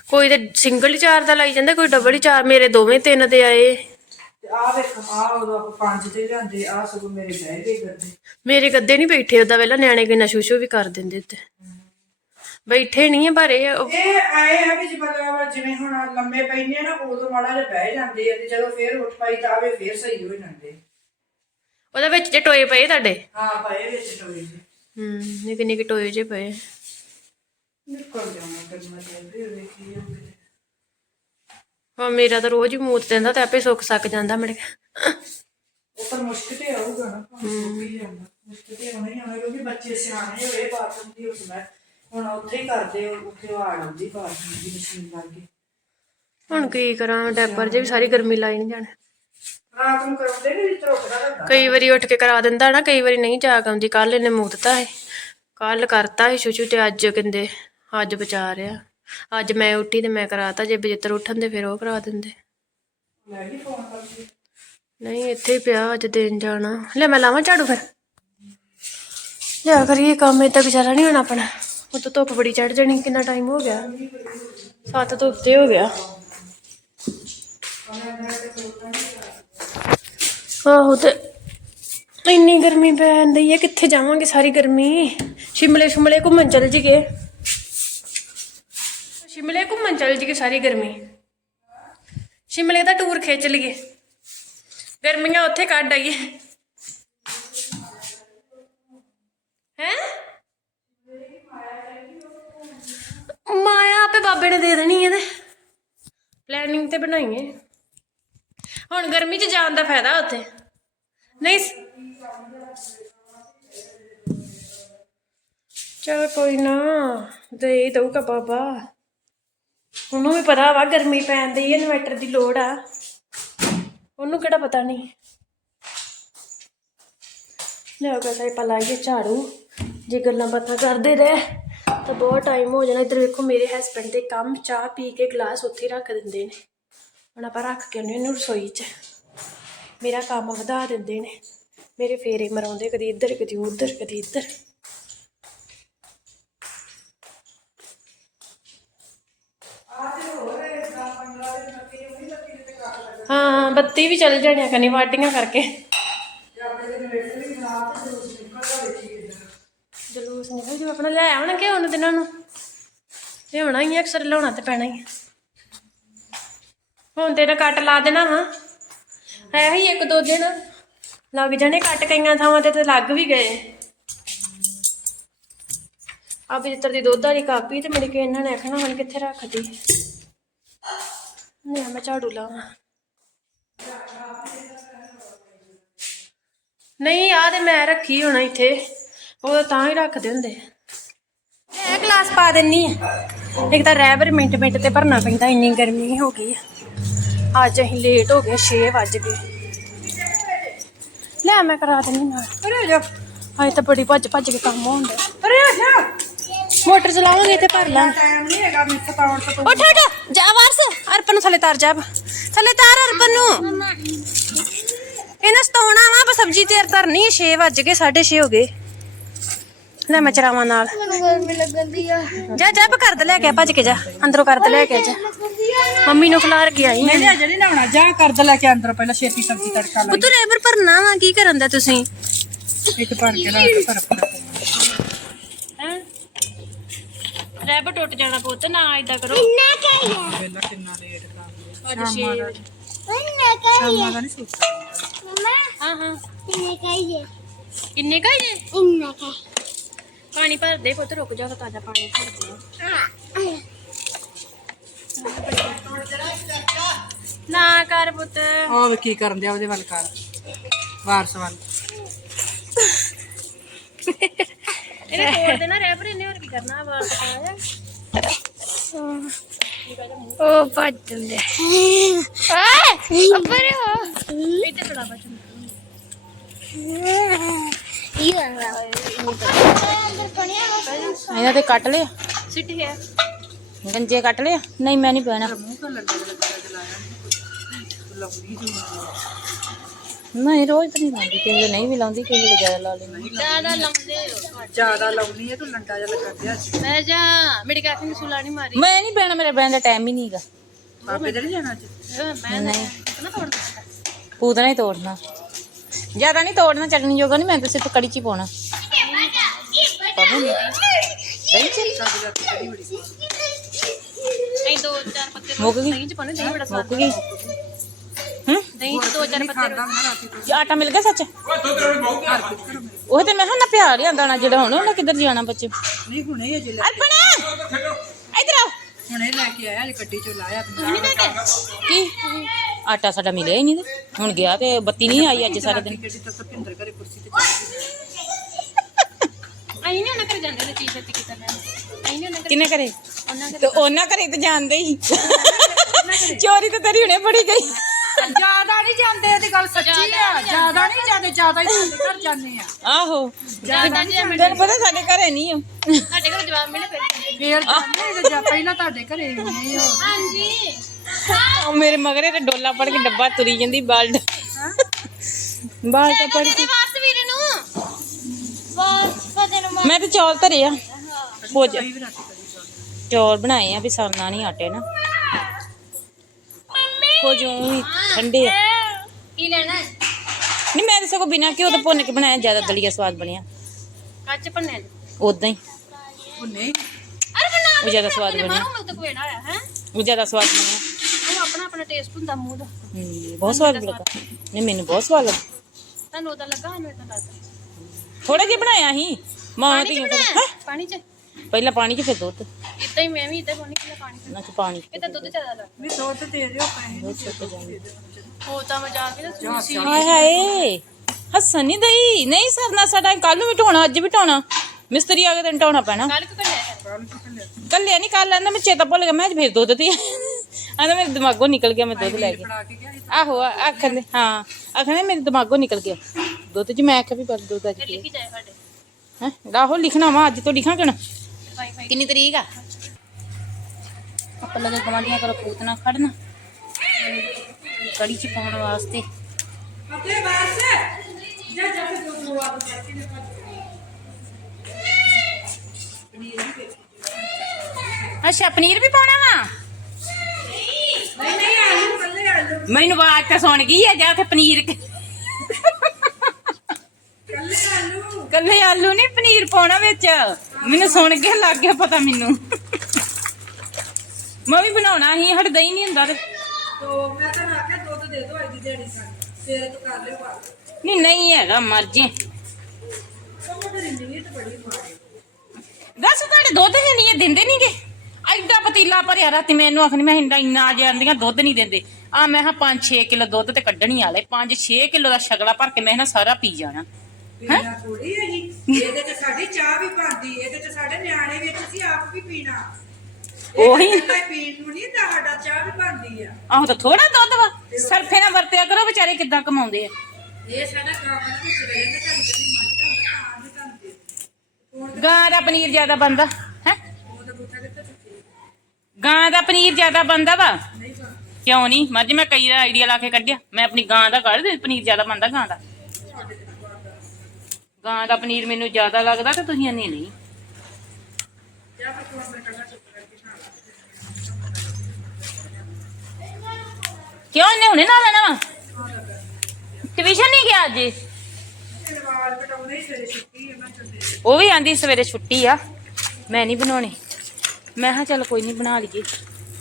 [SPEAKER 2] ਕੋਈ ਤੇ ਸਿੰਗਲ ਹੀ ਚਾਰ ਦਾ ਲਾਈ ਜਾਂਦਾ ਕੋਈ ਡਬਲ ਹੀ ਚਾਰ। ਮੇਰੇ ਦੋਵੇਂ ਤਿੰਨ ਦੇ ਆਏ।
[SPEAKER 3] ਤੇ ਆ ਵੇਖ ਆ ਉਦੋਂ ਆਪਾਂ ਪੰਜ ਤੇ ਲਿਆਂਦੇ ਆ ਸਗੋਂ ਮੇਰੇ ਬਹਿ ਗਏ ਗੱਦੇ।
[SPEAKER 2] ਮੇਰੇ ਗੱਦੇ ਨਹੀਂ ਬੈਠੇ ਉਹਦਾ ਵੇਲਾ ਨਿਆਣੇ ਕਿੰਨਾ ਸ਼ੂਸ਼ੂ ਵੀ ਕਰ ਦਿੰਦੇ ਤੇ ਬੈਠੇ ਨਹੀਂ ਆ ਪਰ ਇਹ ਉਹ-
[SPEAKER 3] ਇਹ ਆਏ ਆ ਵੀ ਜਿਵੇਂ ਜਿਵੇਂ ਹੁਣ ਲੰਮੇ ਪੈਨੇ ਨਾ ਉਦੋਂ ਮਾੜਾ ਜਿਹਾ ਬਹਿ ਜਾਂਦੇ ਆ ਤੇ ਜਦੋਂ ਫੇਰ ਉੱਠ ਪਾਈ ਤਾਂ ਆਵੇ ਫੇਰ ਸਹੀ ਹੋ ਜਾਂਦੇ
[SPEAKER 2] ਉਹਦੇ ਵਿੱਚ ਜੇ ਟੋਏ ਪਏ ਤੁਹਾਡੇ?
[SPEAKER 3] ਹਾਂ ਪਏ ਵਿੱਚ ਟੋਏ ਜੀ।
[SPEAKER 2] ਹੂੰ ਨਿੱਕੇ ਨਿੱਕੇ ਟੋਏ ਜੇ ਪਏ।
[SPEAKER 3] ਨਿਕਲ ਜਾਣਾ ਕਰਨਾ ਚਾਹੀਦਾ ਵੇਖੀ ਜਾਂਦੇ।
[SPEAKER 2] ਮੇਰਾ ਤਾਂ ਰੋਜ਼ ਹੀ ਮੂਤ ਦਿੰਦਾ ਤੇ ਆਪੇ ਸੁੱਕ ਸੱਕ ਜਾਂਦਾ ਮੇਰੇ।
[SPEAKER 3] ਉਹ ਪਰ ਮੁਸ਼ਕਿਲ ਤੇ ਆਊਗਾ ਨਾ ਜਾਂਦਾ ਮੁਸ਼ਕਿਲ ਤੇ ਆਉਣਾ ਹੀ ਆਉਣਾ ਕਿਉਂਕਿ ਬੱਚੇ ਸਿਆਣੇ ਹੋਏ ਬਾਥਰੂਮ ਦੀ ਉਸ ਮੈਂ। ਹੁਣ ਉੱਥੇ ਹੀ ਕਰਦੇ ਉੱਥੇ ਵਾੜ ਆਉਂਦੀ ਬਾਥਰੂਮ ਦੀ ਮਸ਼ੀਨ ਲੱਗ ਗਈ
[SPEAKER 2] ਹੁਣ ਕੀ ਕਰਾਂ ਡੈਪਰ ਜੇ ਵੀ ਸਾਰੀ ਗਰਮੀ ਲਾਈ ਨਹੀਂ ਜਾਣਾ।
[SPEAKER 3] ਰਾਤ ਨੂੰ ਕਰਾਉਂਦੇ ਨੇ ਵਿੱਚ ਰੋਕਦਾ ਰਹਿੰਦਾ
[SPEAKER 2] ਕਈ ਵਾਰੀ ਉੱਠ ਕੇ ਕਰਾ ਦਿੰਦਾ ਨਾ ਕਈ ਵਾਰੀ ਨਹੀਂ ਜਾਗ ਆਉਂਦੀ। ਕੱਲ ਇਹਨੇ ਮੂਤਤਾ ਹੈ ਕੱਲ ਕਰਤਾ ਸੀ ਸ਼ੁਸ਼ੂ ਤੇ ਅੱਜ ਕਹਿੰਦੇ ਅੱਜ ਬਚਾ ਰਿਆ ਅੱਜ ਮੈਂ ਉੱਠੀ ਤੇ ਮੈਂ ਕਰਾਤਾ ਜੇ ਬਜਿੱਤਰ ਉੱਠਣ ਦੇ ਫਿਰ ਉਹ ਕਰਾ ਦਿੰਦੇ।
[SPEAKER 3] ਫੋਨ
[SPEAKER 2] ਨਹੀਂ ਇੱਥੇ ਹੀ ਪਿਆ ਅੱਜ ਦਿਨ ਜਾਣਾ। ਲੈ ਮੈਂ ਲਾਵਾਂ ਝਾੜੂ ਫਿਰ। ਲਿਆ ਕਰੀਏ ਕੰਮ ਏਦਾਂ ਗੁਜ਼ਾਰਾ ਨਹੀਂ ਹੋਣਾ ਆਪਣਾ। ਉਹ ਤਾਂ ਧੁੱਪ ਬੜੀ ਚੜ ਜਾਣੀ ਕਿੰਨਾ ਟਾਈਮ ਹੋ ਗਿਆ? ਸੱਤ ਤੋਂ ਉੱਤੇ ਹੋ ਗਿਆ। ਆਹੋ ਤੇ ਇੰਨੀ ਗਰਮੀ ਪੈਂਦੀ ਹੈ ਕਿੱਥੇ ਜਾਵਾਂਗੇ ਸਾਰੀ ਗਰਮੀ? ਸ਼ਿਮਲੇ ਸ਼ਿਮਲੇ ਘੁੰਮਣ ਚੱਲ ਜੀਗੇ ਸ਼ਿਮਲੇ ਘੁੰਮਣ ਚੱਲ ਜੀਗੇ ਸਾਰੀ ਗਰਮੀ। ਸ਼ਿਮਲੇ ਦਾ ਟੂਰ ਖਿੱਚ ਲਈਏ। ਗਰਮੀਆਂ ਉੱਥੇ ਕੱਢ ਆਈਏ। ਹੈ? ਮਾਇਆ ਆਪੇ ਬਾਬੇ ਨੇ ਦੇ ਦੇਣੀ ਇਹਦੇ। ਪਲੈਨਿੰਗ ਤੇ ਬਣਾਈਏ। ਹੁਣ ਗਰਮੀ 'ਚ ਜਾਣ ਦਾ ਫਾਇਦਾ ਉੱਥੇ। ਨਹੀਂ ਸ- ਚਲ ਕੋਈ ਨਾ, ਦੇ ਦਊਗਾ ਬਾਬਾ। ਉਹਨੂੰ ਵੀ ਪਤਾ ਵਾ, ਗਰਮੀ ਪੈਣ ਦੀ ਇਨਵਰਟਰ ਦੀ ਲੋੜ ਆ। ਉਹਨੂੰ ਕਿਹੜਾ ਪਤਾ ਨਹੀਂ ਲਿਆਓ ਗਾ ਸਾਰੇ ਪਲਾਈਏ ਝਾੜੂ। ਜੇ ਗੱਲਾਂ ਬਾਤਾਂ ਕਰਦੇ ਰਹੇ, ਤਾਂ ਬਹੁਤ ਟਾਈਮ ਹੋ ਜਾਣਾ। ਇੱਧਰ ਵੇਖੋ, ਮੇਰੇ ਹਸਬੰਡ ਦੇ ਕੰਮ ਚਾਹ ਪੀ ਕੇ ਗਲਾਸ ਉੱਥੇ ਰੱਖ ਦਿੰਦੇ ਨੇ। ਹੁਣ ਆਪਾਂ ਰੱਖ ਕੇ ਉਹਨੇ ਇਹਨੂੰ ਰਸੋਈ 'ਚ। ਮੇਰਾ ਕੰਮ ਵਧਾ ਦਿੰਦੇ ਨੇ। ਮੇਰੇ ਫੇਰੇ ਮਰਾਉਂਦੇ ਕਦੀ ਇੱਧਰ, ਕਦੀ ਉੱਧਰ, ਕਦੀ ਇੱਧਰ। ਹਾਂ ਬੱਤੀ ਵੀ ਚੱਲ ਜਾਣਿਆ ਕਨੀ ਵਾਟੀਆਂ ਕਰਕੇ। ਜਲੂਸ ਨਿਕਲ ਜੂ ਆਪਣਾ ਲੈ ਆਉਣਗੇ ਉਹਨਾਂ ਦਿਨਾਂ ਨੂੰ। ਲਿਆਉਣਾ ਹੀ ਆ, ਅਕਸਰ ਲਿਆਉਣਾ ਤੇ ਪੈਣਾ ਹੀ ਹੁਣ ਤੇ ਨਾ ਕੱਟ ਲਾ ਦੇਣਾ ਵਾ ਹੈ ਹੀ ਇੱਕ ਦੋ ਦਿਨ। ਲੱਗ ਜਾਣੇ ਕੱਟ ਕਈਆਂ ਥਾਵਾਂ ਤੇ ਤੇ ਲੱਗ ਵੀ ਗਏ। ਆ ਬਿਜਤਰ ਦੀ ਦੁੱਧ ਵਾਲੀ ਕਾਪੀ ਤੇ ਮੇਰੇ ਕੇ ਇਹਨਾਂ ਨੇ ਆਖਣਾ ਹੁਣ ਕਿੱਥੇ ਰੱਖਦੀ? ਨਹੀਂ ਮੈਂ ਝਾੜੂ ਲਾਵਾਂ। ਨਹੀਂ ਆ ਤੇ ਮੈਂ ਰੱਖੀ ਹੋਣਾ ਇੱਥੇ। ਉਹ ਤਾਂ ਹੀ ਰੱਖਦੇ ਹੁੰਦੇ ਇਹ ਗਲਾਸ ਪਾ ਦਿੰਨੀ ਆ। ਇੱਕ ਤਾਂ ਰਹਿਬਰ ਮਿੰਟ ਮਿੰਟ ਤੇ ਭਰਨਾ ਪੈਂਦਾ ਇੰਨੀ ਗਰਮੀ ਹੋ ਗਈ ਆ। ਅੱਜ ਅਸੀਂ ਲੇਟ ਹੋ ਗਏ 6 ਵੱਜ ਗਏ। ਲੈ ਮੈਂ ਕਰਾ ਦਿੰਨੀ ਨਾਲ।
[SPEAKER 3] ਅਰੇ ਜਾ।
[SPEAKER 2] ਅੱਜ ਤਾਂ ਬੜੀ ਭੱਜ ਭੱਜ ਕੇ ਕੰਮ ਹੁੰਦਾ
[SPEAKER 3] ਅਰੇ ਜਾ।
[SPEAKER 2] ਮੋਟਰ ਚਲਾਵਾਂਗੇ ਤੇ ਭਰ ਲਾਂ।
[SPEAKER 3] ਟਾਈਮ ਨਹੀਂ ਹੈਗਾ ਮੈਂ ਸਤਾਉਣ ਤੋਂ
[SPEAKER 2] ਉੱਠ ਉੱਠ। ਜਾ ਵਾਰਸ ਅਰਪਨ ਨੂੰ ਥੱਲੇ ਤਾਰ ਜਾ। ਥੱਲੇ ਤਾਰ ਅਰਪਨ ਨੂੰ। ਇਹਨਾਂ ਸਤਾਉਣਾ ਵਾ ਬਸ ਸਬਜ਼ੀ ਤੇਰ ਧਰਨੀ 6 ਵੱਜ ਗਏ 6:30 ਹੋ ਗਏ। ਲੈ ਮੈਂ ਚਰਾਵਾਂ ਨਾਲ।
[SPEAKER 1] ਗਰਮੀ ਲੱਗਦੀ ਆ।
[SPEAKER 2] ਜਾ ਜਾ ਬ ਕਰਦ ਲੈ ਕੇ ਭੱਜ ਕੇ ਜਾ ਅੰਦਰੋਂ ਕਰਦ ਲੈ ਕੇ ਜਾ। ਮੰਮੀ ਨੂੰ ਖਿਲਾਰ ਕੇ ਆਈ
[SPEAKER 3] ਨਹੀਂ ਅਜੇ ਨਹੀਂ ਲਾਉਣਾ ਜਾ ਕਰਦ ਲੈ ਕੇ ਅੰਦਰ ਪਹਿਲਾਂ ਛੇਤੀ ਸਬਜ਼ੀ ਤੜਕਾ ਲਾ।
[SPEAKER 2] ਪੁੱਤ ਰੇਬਰ ਭਰਨਾ ਵਾ ਕੀ ਕਰਨ ਦਾ ਤੁਸੀਂ?
[SPEAKER 3] ਇੱਕ ਭਰ ਕੇ ਰੱਖ ਭਰ ਭਰ
[SPEAKER 2] ਹੈ? ਰੇਬਰ ਟੁੱਟ ਜਾਣਾ ਪੁੱਤ ਨਾ ਇਦਾਂ ਕਰੋ।
[SPEAKER 3] ਪਹਿਲਾਂ ਕਿੰਨਾ ਲੇਟ ਕਰ
[SPEAKER 2] ਅੱਜ ਛੇ ਵਜੇ।
[SPEAKER 3] ਸ਼ਾਮਾਂ ਦਾ ਨਹੀਂ
[SPEAKER 1] ਮਮਾ
[SPEAKER 2] ਹਾਂ ਹਾਂ। ਕਿੰਨੇ ਕਾ ਜੇ ਪਾਣੀ ਭਰ ਦੇ ਪੁੱਤ ਰੁਕ ਜਾ ਤਾਜ਼ਾ ਪਾਣੀ ਭਰ ਦੇ। ਨਾ ਕਰ ਪੁੱਤ।
[SPEAKER 3] ਆਹ ਵੇ ਕੀ ਕਰਨ ਦਿਆ ਉਹਦੇ ਵੱਲ ਕਰ। ਵਾਰਸ ਵੱਲ।
[SPEAKER 2] ਇਹਨੇ ਤੋੜ ਦੇਣਾ ਰੈਬਰ ਇਹਨੇ ਹੋਰ ਕੀ ਕਰਨਾ ਵਾਲ ਕਟਾਇਆ
[SPEAKER 1] ਉਹ ਭੱਜ ਜਾਂਦੇ। ਆ ਉੱਪਰ ਹੋ।
[SPEAKER 2] ਇੱਥੇ ਖੜਾ ਬਚਨ
[SPEAKER 1] ਇਹ ਅੰਦਰ ਪਣਿਆ
[SPEAKER 4] ਇਹਨਾਂ ਤੇ ਕੱਟ ਲਿਆ।
[SPEAKER 2] ਸਿੱਟ ਗਿਆ।
[SPEAKER 4] ਗੰਜੇ ਕੱਟ ਲਿਆ। ਨਹੀਂ ਮੈਂ ਨਹੀਂ
[SPEAKER 3] ਮੂੰਹ ਤੋਂ ਜਲਾਇਆ ਜੀ
[SPEAKER 4] ਨਹੀਂ ਰੋਜ਼ ਤਾਂ ਨਹੀਂ ਲਾਉਂਦੀ ਕਿਸੇ ਵੇਲੇ ਨਹੀਂ ਵੀ ਲਾਉਂਦੀ ਕਿਸੇ ਵੇਲੇ ਜ਼ਿਆਦਾ ਲਾ ਲੈਂਦੀ।
[SPEAKER 2] ਜ਼ਿਆਦਾ ਲੰਮਦੇ ਹੋ।
[SPEAKER 3] ਜ਼ਿਆਦਾ ਲਾਉਣੀ ਹੈ ਤੂੰ ਲੰਡਾ ਜਿਹਾ ਲੱਗਾ ਪਿਆ
[SPEAKER 2] ਮੈਂ ਜਾ ਮੇਰੀ ਕਾਕੀ ਨੂੰ ਸੁਲਾ ਨਹੀਂ ਮਾਰੀ।
[SPEAKER 4] ਮੈਂ ਨਹੀਂ ਪੈਣਾ ਮੇਰੇ ਬੈਣ ਦਾ ਟਾਈਮ ਹੀ ਨਹੀਂਗਾ
[SPEAKER 3] ਦੇ ਨਹੀਂ ਜਾਣਾ ਅੱਜ?
[SPEAKER 2] ਮੈਂ
[SPEAKER 4] ਨਹੀਂ।
[SPEAKER 2] ਕਿਤਨਾ ਤੋੜ ਦਿੱਤਾ।
[SPEAKER 4] ਪੂਤਨਾ ਹੀ ਤੋੜਨਾ। ਜ਼ਿਆਦਾ ਨਹੀਂ ਤੋੜਨਾ ਚਟਨੀ ਜੋਗਾ ਨਹੀਂ ਮੈਂ ਤਾਂ ਸਿਰਫ ਕੜੀ ਚ ਹੀ ਪਾਉਣਾ। ਪਾਉਂਦੇ ਨੀ? ਦਹੀਂ ਚ?
[SPEAKER 3] ਸਾਡੀ ਰਾਤ ਕੜੀ ਬੜੀ
[SPEAKER 2] ਨਹੀਂ ਦੋ ਚਾਰ ਪੱਤੇ
[SPEAKER 4] ਮੁੱਕ ਗਈ?
[SPEAKER 2] ਦਹੀਂ ਚ ਪਾਉਣੇ ਦਹੀਂ ਬੜਾ ਸਵਾਦ
[SPEAKER 4] ਮੁੱਕ ਗਈ। ਹੂੰ
[SPEAKER 2] ਦਹੀਂ ਚ ਦੋ ਚਾਰ ਪੱਤੇ
[SPEAKER 4] ਜੀ ਆਟਾ ਮਿਲ ਗਿਆ ਸੱਚ? ਉਹ ਤੇ ਮੈਂ ਹਾਂ ਨਾ ਪਿਆ ਲਿਆਂਦਾ ਨਾ ਜਿਹੜਾ ਹੁਣ ਉਹਨੇ ਕਿੱਧਰ ਜਾਣਾ ਬੱਚੇ।
[SPEAKER 3] ਨਹੀਂ ਹੁਣੇ ਅਜੇ ਲੈ
[SPEAKER 4] ਅਰਪਣ ਇੱਧਰ ਆ
[SPEAKER 3] ਹੁਣੇ ਲੈ ਕੇ ਆਇਆ ਹਲੇ ਗੱਡੀ ਚੋਂ ਲਾਇਆ ਤੇ
[SPEAKER 4] ਕੀ ਆਟਾ ਸਾਡਾ ਮਿਲਿਆ ਹੀ ਨਹੀਂ ਤੇ। ਹੁਣ ਗਿਆ ਤੇ ਬੱਤੀ ਨਹੀਂ ਆਈ ਅੱਜ ਸਾਰਾ ਦਿਨ।
[SPEAKER 3] ਗੱਡੀ ਤੋਂ ਭਿੰਦਰ ਘਰੇ ਕੁਰਸੀ ਤੇ ਚੜ੍ਹ ਗਈ।
[SPEAKER 2] ਆਈ ਨਹੀਂ ਉਹਨਾਂ ਕਰ ਜਾਂਦੇ ਨੇ ਚੀਜ਼ ਤੇ ਕਿਤਾ ਮੈਂ ਆਈ ਨਹੀਂ ਉਹਨਾਂ ਕਰ
[SPEAKER 4] ਕਿੰਨੇ ਕਰੇ
[SPEAKER 2] ਉਹਨਾਂ
[SPEAKER 4] ਤੇ ਉਹਨਾਂ ਘਰੇ ਤੇ ਜਾਣਦੇ ਹੀ। ਚੋਰੀ ਤੇ ਤੇਰੀ ਹੁਣੇ ਫੜੀ ਗਈ।
[SPEAKER 3] ਜ਼ਿਆਦਾ ਨਹੀਂ ਜਾਂਦੇ ਇਹਦੀ ਗੱਲ ਸੱਚੀ ਆ। ਜ਼ਿਆਦਾ ਨਹੀਂ ਜਾਂਦੇ। ਜ਼ਿਆਦਾ ਹੀ ਸਾਡੇ ਘਰ ਜਾਂਦੇ ਆ।
[SPEAKER 4] ਆਹੋ।
[SPEAKER 2] ਜ਼ਿਆਦਾ ਜੀ
[SPEAKER 4] ਤੈਨੂੰ ਪਤਾ ਸਾਡੇ ਘਰੇ ਨਹੀਂ ਆ।
[SPEAKER 2] ਸਾਡੇ ਘਰ ਜਵਾਬ ਮਿਲੇ ਫਿਰ।
[SPEAKER 3] ਫੇਰ ਜਾਂਦੇ ਜਾਂ ਪਹਿਲਾਂ ਤੁਹਾਡੇ ਘਰੇ ਨਹੀਂ ਹੋ
[SPEAKER 2] ਹਾਂਜੀ।
[SPEAKER 4] ਉਹ ਮੇਰੇ ਮਗਰੇ ਤੇ ਡੋਲਾ ਪੜ ਕੇ ਡੱਬਾ ਤੁਰੀ ਜਾਂਦੀ ਬਾਲਡ ਬਾਲਟਾ ਪੜ ਕੇ।
[SPEAKER 2] ਬਸ ਵੀਰੇ ਨੂੰ।
[SPEAKER 1] ਬਸ ਪਤੇ ਨੂੰ
[SPEAKER 4] ਮੈਂ ਤੇ ਚੌਲ ਧਰੇ ਆ। ਭੁੱਜ ਚੌਲ। ਬਣਾਏ ਆ ਵੀ ਸਰਨਾ ਨਹੀਂ ਆਟੇ ਨਾ। ਕੁਝ ਊਂ ਹੀ ਠੰਡੇ ਆ
[SPEAKER 2] ਕੀ ਲੈਣਾ ਹੈ
[SPEAKER 4] ਨਹੀਂ ਮੈਂ ਤਾਂ ਸਗੋਂ ਬਿਨਾਂ ਘਿਓ ਤੋਂ ਭੁੰਨ ਕੇ ਬਣਾਇਆ ਜ਼ਿਆਦਾ ਦਲੀਆ ਸਵਾਦ ਬਣਿਆ
[SPEAKER 2] ਕੱਚ ਪੰਨੇ ਨੂੰ।
[SPEAKER 4] ਉਦਾਂ ਹੀ
[SPEAKER 3] ਉਹ ਨਹੀਂ
[SPEAKER 2] ਅਰੇ ਬਣਾ
[SPEAKER 4] ਉਹ ਜ਼ਿਆਦਾ ਸਵਾਦ ਬਣਿਆ
[SPEAKER 2] ਮਾਰੂ ਮੈਂ ਤਾਂ ਕੋਈ ਨਾ ਹੈ
[SPEAKER 4] ਉਹ ਜ਼ਿਆਦਾ ਸਵਾਦ ਬਣਿਆ
[SPEAKER 2] ਉਹ ਆਪਣਾ ਆਪਣਾ ਟੇਸਟ ਹੁੰਦਾ ਮੂੰਹ ਦਾ
[SPEAKER 4] ਹਮ, ਬਹੁਤ ਸਵਾਦ ਲੱਗਾ ਨਹੀਂ ਮੈਨੂੰ ਬਹੁਤ ਸਵਾਦ ਲੱਗਾ
[SPEAKER 2] ਤੁਹਾਨੂੰ ਉਹਦਾ ਲੱਗਾ ਮੈਨੂੰ ਤਾਂ ਲੱਗਦਾ
[SPEAKER 4] ਥੋੜਾ ਜਿਹਾ ਬਣਾਇਆ ਸੀ ਮਾਂ
[SPEAKER 2] ਪਾਣੀ ਚ
[SPEAKER 4] ਧੀਆਂ
[SPEAKER 2] ਬਣਾਇਆ
[SPEAKER 4] ਹੈਂ?
[SPEAKER 2] ਪਾਣੀ ਚ
[SPEAKER 4] ਪਹਿਲਾਂ ਪਾਣੀ 'ਚ ਫਿਰ ਦੁੱਧ।
[SPEAKER 2] ਇਦਾਂ ਹੀ ਮੈਂ ਵੀ ਇਦਾਂ ਪਾਣੀ ਕਿਲਾ ਪਾਣੀ
[SPEAKER 4] ਨਾ ਚ ਪਾਣੀ
[SPEAKER 2] ਇਹ ਤਾਂ ਦੁੱਧ ਜ਼ਿਆਦਾ ਲੱਗਦਾ
[SPEAKER 3] ਨਹੀਂ ਦੁੱਧ ਦੇ ਦਿਓ ਪੈਸੇ
[SPEAKER 4] ਛੁੱਟ ਜਾਂਦੇ।
[SPEAKER 2] ਹੋ ਤਾਂ ਮੈਂ ਜਾ ਕੇ ਨਾ ਸੂਸੀ
[SPEAKER 4] ਹਾਏ ਹਾਏ ਹੱਸਣ ਨਹੀਂ ਦਈ। ਨਹੀਂ ਸਰਨਾ ਸਾਡਾ ਕੱਲ ਨੂੰ ਵੀ ਢੋਣਾ ਅੱਜ ਵੀ ਢੋਣਾ। ਮਿਸਤਰੀ ਆ ਕੇ ਤੈਨੂੰ ਢੋਣਾ ਪੈਣਾ।
[SPEAKER 2] ਕੱਲ ਕਿ ਕੱਢਿਆ
[SPEAKER 4] ਕੱਲਿਆ। ਨਹੀਂ ਕੱਲ ਆਂਦਾ ਮੈਂ ਚੇਤਾ ਭੁੱਲ ਗਿਆ ਮੈਂ ਅੱਜ ਫੇਰ ਦੁੱਧ ਤੇ ਆਂਦਾ ਮੇਰੇ ਦਿਮਾਗੋਂ ਨਿਕਲ ਗਿਆ ਮੈਂ ਦੁੱਧ ਲੈ ਕੇ। ਆਹੋ ਆਖਣ ਦੇ ਹਾਂ ਆਖਣ ਮੇਰੇ ਦਿਮਾਗੋਂ ਨਿਕਲ ਗਿਆ। ਦੁੱਧ 'ਚ ਮੈਂ ਆਖਿਆ ਵੀ ਪਰ ਦੁੱਧ ਅੱਜ ਕੀ
[SPEAKER 2] ਲਿਖੀ ਜਾਏ ਸਾਡੇ।
[SPEAKER 4] ਹੈ? ਆਹੋ ਲਿਖਣਾ ਵਾ ਅੱਜ ਤੋਂ ਲਿਖਾਂ ਕਿਣ ਕਿੰਨੀ ਤਰੀਕ ਆ? ਆਪਾਂ ਲਗੇ ਗਵਾਂਢੀਆਂ ਕਰੋ ਪੂਤਨਾ ਖੜਨਾ। ਕੜੀ ਚ ਪਾਉਣ ਵਾਸਤੇ।
[SPEAKER 3] ਅੱਗੇ ਬਸ। ਜਾ ਜਾ ਕੇ ਦੋ ਦੋ ਆਪ ਚੱਕੀ ਨੇ
[SPEAKER 4] ਅੱਛਾ ਪਨੀਰ ਵੀ ਪਾਉਣਾ ਵਾ?
[SPEAKER 3] ਨਹੀਂ ਨਹੀਂ ਆਲੂ ਕੱਲੇ ਆਲੂ।
[SPEAKER 4] ਮੈਨੂੰ ਆਵਾਜ਼ ਤਾਂ ਸੁਣ ਗਈ ਆ ਜਾ ਉੱਥੇ ਪਨੀਰ ਕ-
[SPEAKER 3] ਕੱਲੇ ਆਲੂ
[SPEAKER 4] ਆਲੂ ਨਹੀਂ ਪਨੀਰ ਪਾਉਣਾ ਵਿੱਚ। ਮੈਨੂੰ ਸੁਣ ਕੇ ਲੱਗ ਗਿਆ ਪਤਾ ਮੈਨੂੰ। ਮੈਂ ਵੀ ਬਣਾਉਣਾ ਸੀ ਹਟਦਾ ਹੀ ਨਹੀਂ ਹੁੰਦਾ ਤੇ।
[SPEAKER 3] ਤੋ ਮੈਂ ਤਾਂ ਆਖਿਆ ਦੁੱਧ ਦੇ ਦਿਓ ਅੱਜ ਦੀ ਦਿਹਾੜੀ ਸਾਨੂੰ ਫੇਰ ਤੂੰ ਕਰ ਲਿਓ ਬਾਅਦ
[SPEAKER 4] ਨਹੀਂ ਨਹੀਂ ਹੈਗਾ ਮਰ ਜੇ। ਦੱਸ ਤੁਹਾਡੇ ਦੁੱਧ ਹੈ ਨਹੀਂ ਇਹ ਦਿੰਦੇ ਨਹੀਂਗੇ ਐਡਾ ਪਤੀਲਾ ਭਰਿਆ ਰਾਤੀ ਮੈਨੂੰ ਆਖਣੀ ਮੈਂ ਇੰਨਾ ਇੰਨਾ ਜਾਂਦੀਆਂ ਦੁੱਧ ਨਹੀਂ ਦਿੰਦੇ। ਆ ਮੈਂ ਹਾਂ 5-6 ਕਿਲੋ ਦੁੱਧ ਤੇ ਕੱਢਣੀ ਵਾਲੇ 5-6 ਕਿਲੋ ਦਾ ਸ਼ਗਲਾ ਭਰ ਕੇ ਮੈਂ ਨਾ ਸਾਰਾ ਪੀ ਜਾਣਾ।
[SPEAKER 3] ਪੀਣਾ ਥੋੜੀ ਹੈਗੀ ਇਹਦੇ ਚ ਸਾਡੀ ਚਾਹ ਵੀ ਬਣਦੀ ਇਹਦੇ ਚ ਸਾਡੇ ਨਿਆਣੇ ਵਿੱਚ ਸੀ ਆਪ ਵੀ ਪੀਣਾ।
[SPEAKER 4] ਉਹੀ।
[SPEAKER 3] ਪੀਣ ਨੂੰ ਨਹੀਂ ਸਾਡਾ ਚਾਹ ਵੀ ਬਣਦੀ ਆ।
[SPEAKER 4] ਆਹੋ ਤਾਂ ਥੋੜਾ ਦੁੱਧ ਵਾ ਸਰਫੇ ਨਾਲ ਵਰਤਿਆ ਕਰੋ ਵਿਚਾਰੇ ਕਿੱਦਾਂ ਕਮਾਉਂਦੇ ਆ।
[SPEAKER 3] ਇਹ ਸਾਡਾ ਕੰਮ ਦੇ ਵਿੱਚ ਰਹਿ ਜਾਂਦਾ ਕਦੀ ਕਦੀ ਮੱਝ ਤਾਂ ਤਾਂ ਨਹੀਂ। ਤੁਹਾਨੂੰ ਦੇ
[SPEAKER 4] ਗਾਂ ਦਾ ਪਨੀਰ ਜ਼ਿਆਦਾ ਬੰਦਾ ਹੈ? ਗਾਂ ਦਾ ਪਨੀਰ ਜ਼ਿਆਦਾ ਬੰਦਾ ਵਾ। ਕਿਉਂ ਨਹੀਂ? ਮਰਜ਼ੀ ਮੈਂ ਕਈ ਦਾ ਆਈਡੀਆ ਲਾ ਕੇ ਕੱਢਿਆ। ਮੈਂ ਆਪਣੀ ਗਾਂ ਦਾ ਕੱਢ ਦੇ ਪਨੀਰ ਜ਼ਿਆਦਾ ਬੰਦਾ ਗਾਂ ਦਾ। ਗਾਂ ਦਾ ਪਨੀਰ ਮੈਨੂੰ ਜ਼ਿਆਦਾ ਲੱਗਦਾ ਕਿ ਤੁਸੀਂ ਨਹੀਂ ਨਹੀਂ। ਕਿਉਂ ਇਹਨੇ ਹੁਣੇ ਨਾ ਲੈਣਾ ਵਾ? ਟਿਊਸ਼ਨ ਨਹੀਂ ਗਿਆ ਅੱਜ? ਉਹ ਵੀ ਆਂਦੀ ਸਵੇਰੇ ਛੁੱਟੀ ਆ। ਮੈਂ ਨਹੀਂ ਬਣਾਉਣੀ। ਮੈਂ ਹਾਂ ਚੱਲ ਕੋਈ ਨਹੀਂ ਬਣਾ ਲਈਏ।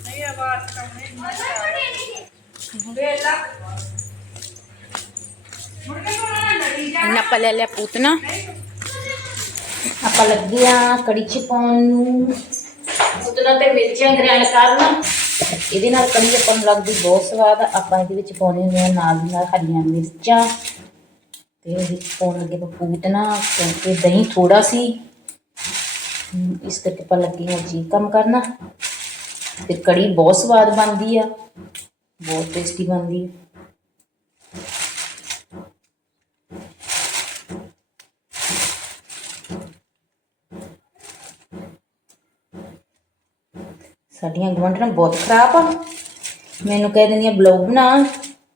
[SPEAKER 3] ਨਹੀਂ ਆ ਹੀ ਵੇਲਾ ਮੁੜ
[SPEAKER 4] ਆਪਾਂ ਲੱਗੇ ਆ ਕੜੀ ਚ ਪਾਉਣ ਨੂੰ ਪੂਤਨਾ ਤੇ ਮਿਰਚਾਂ ਗ੍ਰੈਂਡ ਕਰਨ ਇਹਦੇ ਨਾਲ ਕੜੀ ਆਪਾਂ ਨੂੰ ਲੱਗਦੀ ਬਹੁਤ ਸਵਾਦ ਆਪਾਂ ਇਹਦੇ ਵਿੱਚ ਪਾਉਣੇ ਹੁੰਦੇ ਆ ਨਾਲ ਦੀ ਨਾਲ ਹਰੀਆਂ ਮਿਰਚਾਂ ਤੇ ਇਹਦੇ ਵਿੱਚ ਪਾਉਣ ਲੱਗੇ ਆਪਾਂ ਪੂਤਨਾ ਕਿਉਂਕਿ ਦਹੀਂ ਥੋੜਾ ਸੀ ਇਸ ਕਰਕੇ ਆਪਾਂ ਲੱਗੇ ਆ ਜੀ ਕੰਮ ਕਰਨਾ ਤੇ ਕੜੀ ਬਹੁਤ ਸਵਾਦ ਬਣਦੀ ਆ ਬਹੁਤ ਟੇਸਟੀ ਬਣਦੀ ਆ ਸਾਡੀਆਂ ਗਵੰਡਣਾ ਬਹੁਤ ਖਰਾਬ ਆ। ਮੈਨੂੰ ਕਹਿ ਦਿੰਦੀਆਂ, ਬਲੌਗ ਬਣਾ।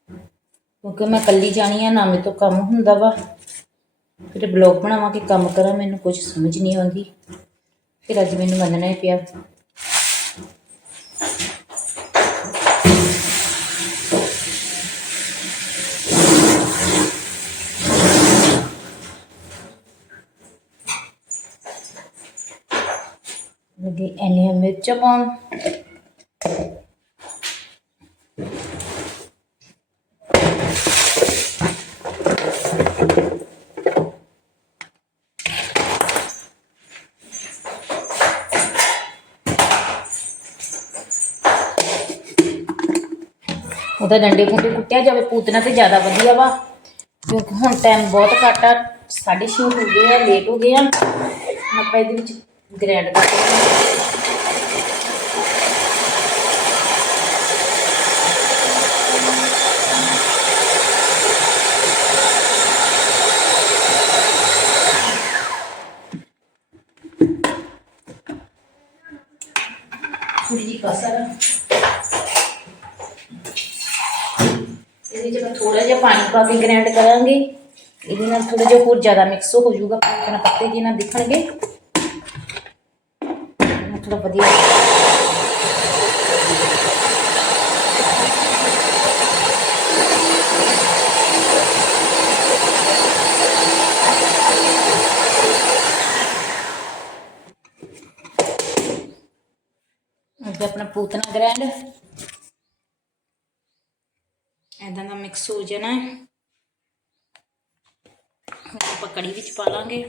[SPEAKER 4] ਕਿਉਂਕਿ ਮੈਂ ਕੱਲੀ ਜਾਣੀ ਆ, ਨਾ ਮੇਰੇ ਤੋਂ ਕੰਮ ਹੁੰਦਾ ਵਾ। ਫਿਰ ਬਲੌਗ ਬਣਾਵਾਂ, ਕਿ ਕੰਮ ਕਰਾਂ, ਮੈਨੂੰ ਕੁਝ ਸਮਝ ਨਹੀਂ ਆਉਂਦੀ। ਫਿਰ ਅੱਜ ਮੈਨੂੰ ਮੰਨਣਾ ਹੀ ਪਿਆ। ਇੰਨੀਆਂ ਉਹਦਾ ਡੰਡੇ ਕੁੰਡੇ ਕੁੱਟਿਆ ਜਾਵੇ ਪੂਤਨਾ ਤੇ ਜ਼ਿਆਦਾ ਵਧੀਆ ਵਾ। ਕਿਉਂਕਿ ਹੁਣ ਟਾਈਮ ਬਹੁਤ ਘੱਟ ਆ 6:30 ਹੋ ਗਏ ਆ ਲੇਟ ਹੋ ਗਏ ਆ। ਆਪਾਂ ਇਹਦੇ ਵਿੱਚ ਗ੍ਰੈਂਡ ਕਰ ਦਿੰਦੇ ਥੋੜੀ ਜਿਹੀ ਕਸਰ ਇਹਦੇ ਵਿੱਚ ਮੈਂ ਥੋੜਾ ਜਿਹਾ ਪਾਣੀ ਪਾ ਕੇ ਗ੍ਰਾਈਂਡ ਕਰਾਂਗੀ। ਇਹਦੇ ਨਾਲ ਥੋੜਾ ਜਿਹਾ ਹੋਰ ਜ਼ਿਆਦਾ ਮਿਕਸ ਹੋ ਜਾਊਗਾ। ਪੂਤਨਾ ਪੱਤੇ ਜਿਹੇ ਨਾਲ ਦਿਖਣਗੇ। ਇਹਨੂੰ ਥੋੜਾ ਵਧੀਆ ਅੱਜ ਆਪਣਾ ਪੂਤਨਾ ਗ੍ਰੈਂਡ ਇਦਾਂ ਦਾ ਮਿਕਸ ਹੋ ਜਾਣਾ ਹੈ ਹੁਣ ਆਪਾਂ ਕੜੀ ਵਿੱਚ ਪਾ ਲਾਂਗੇ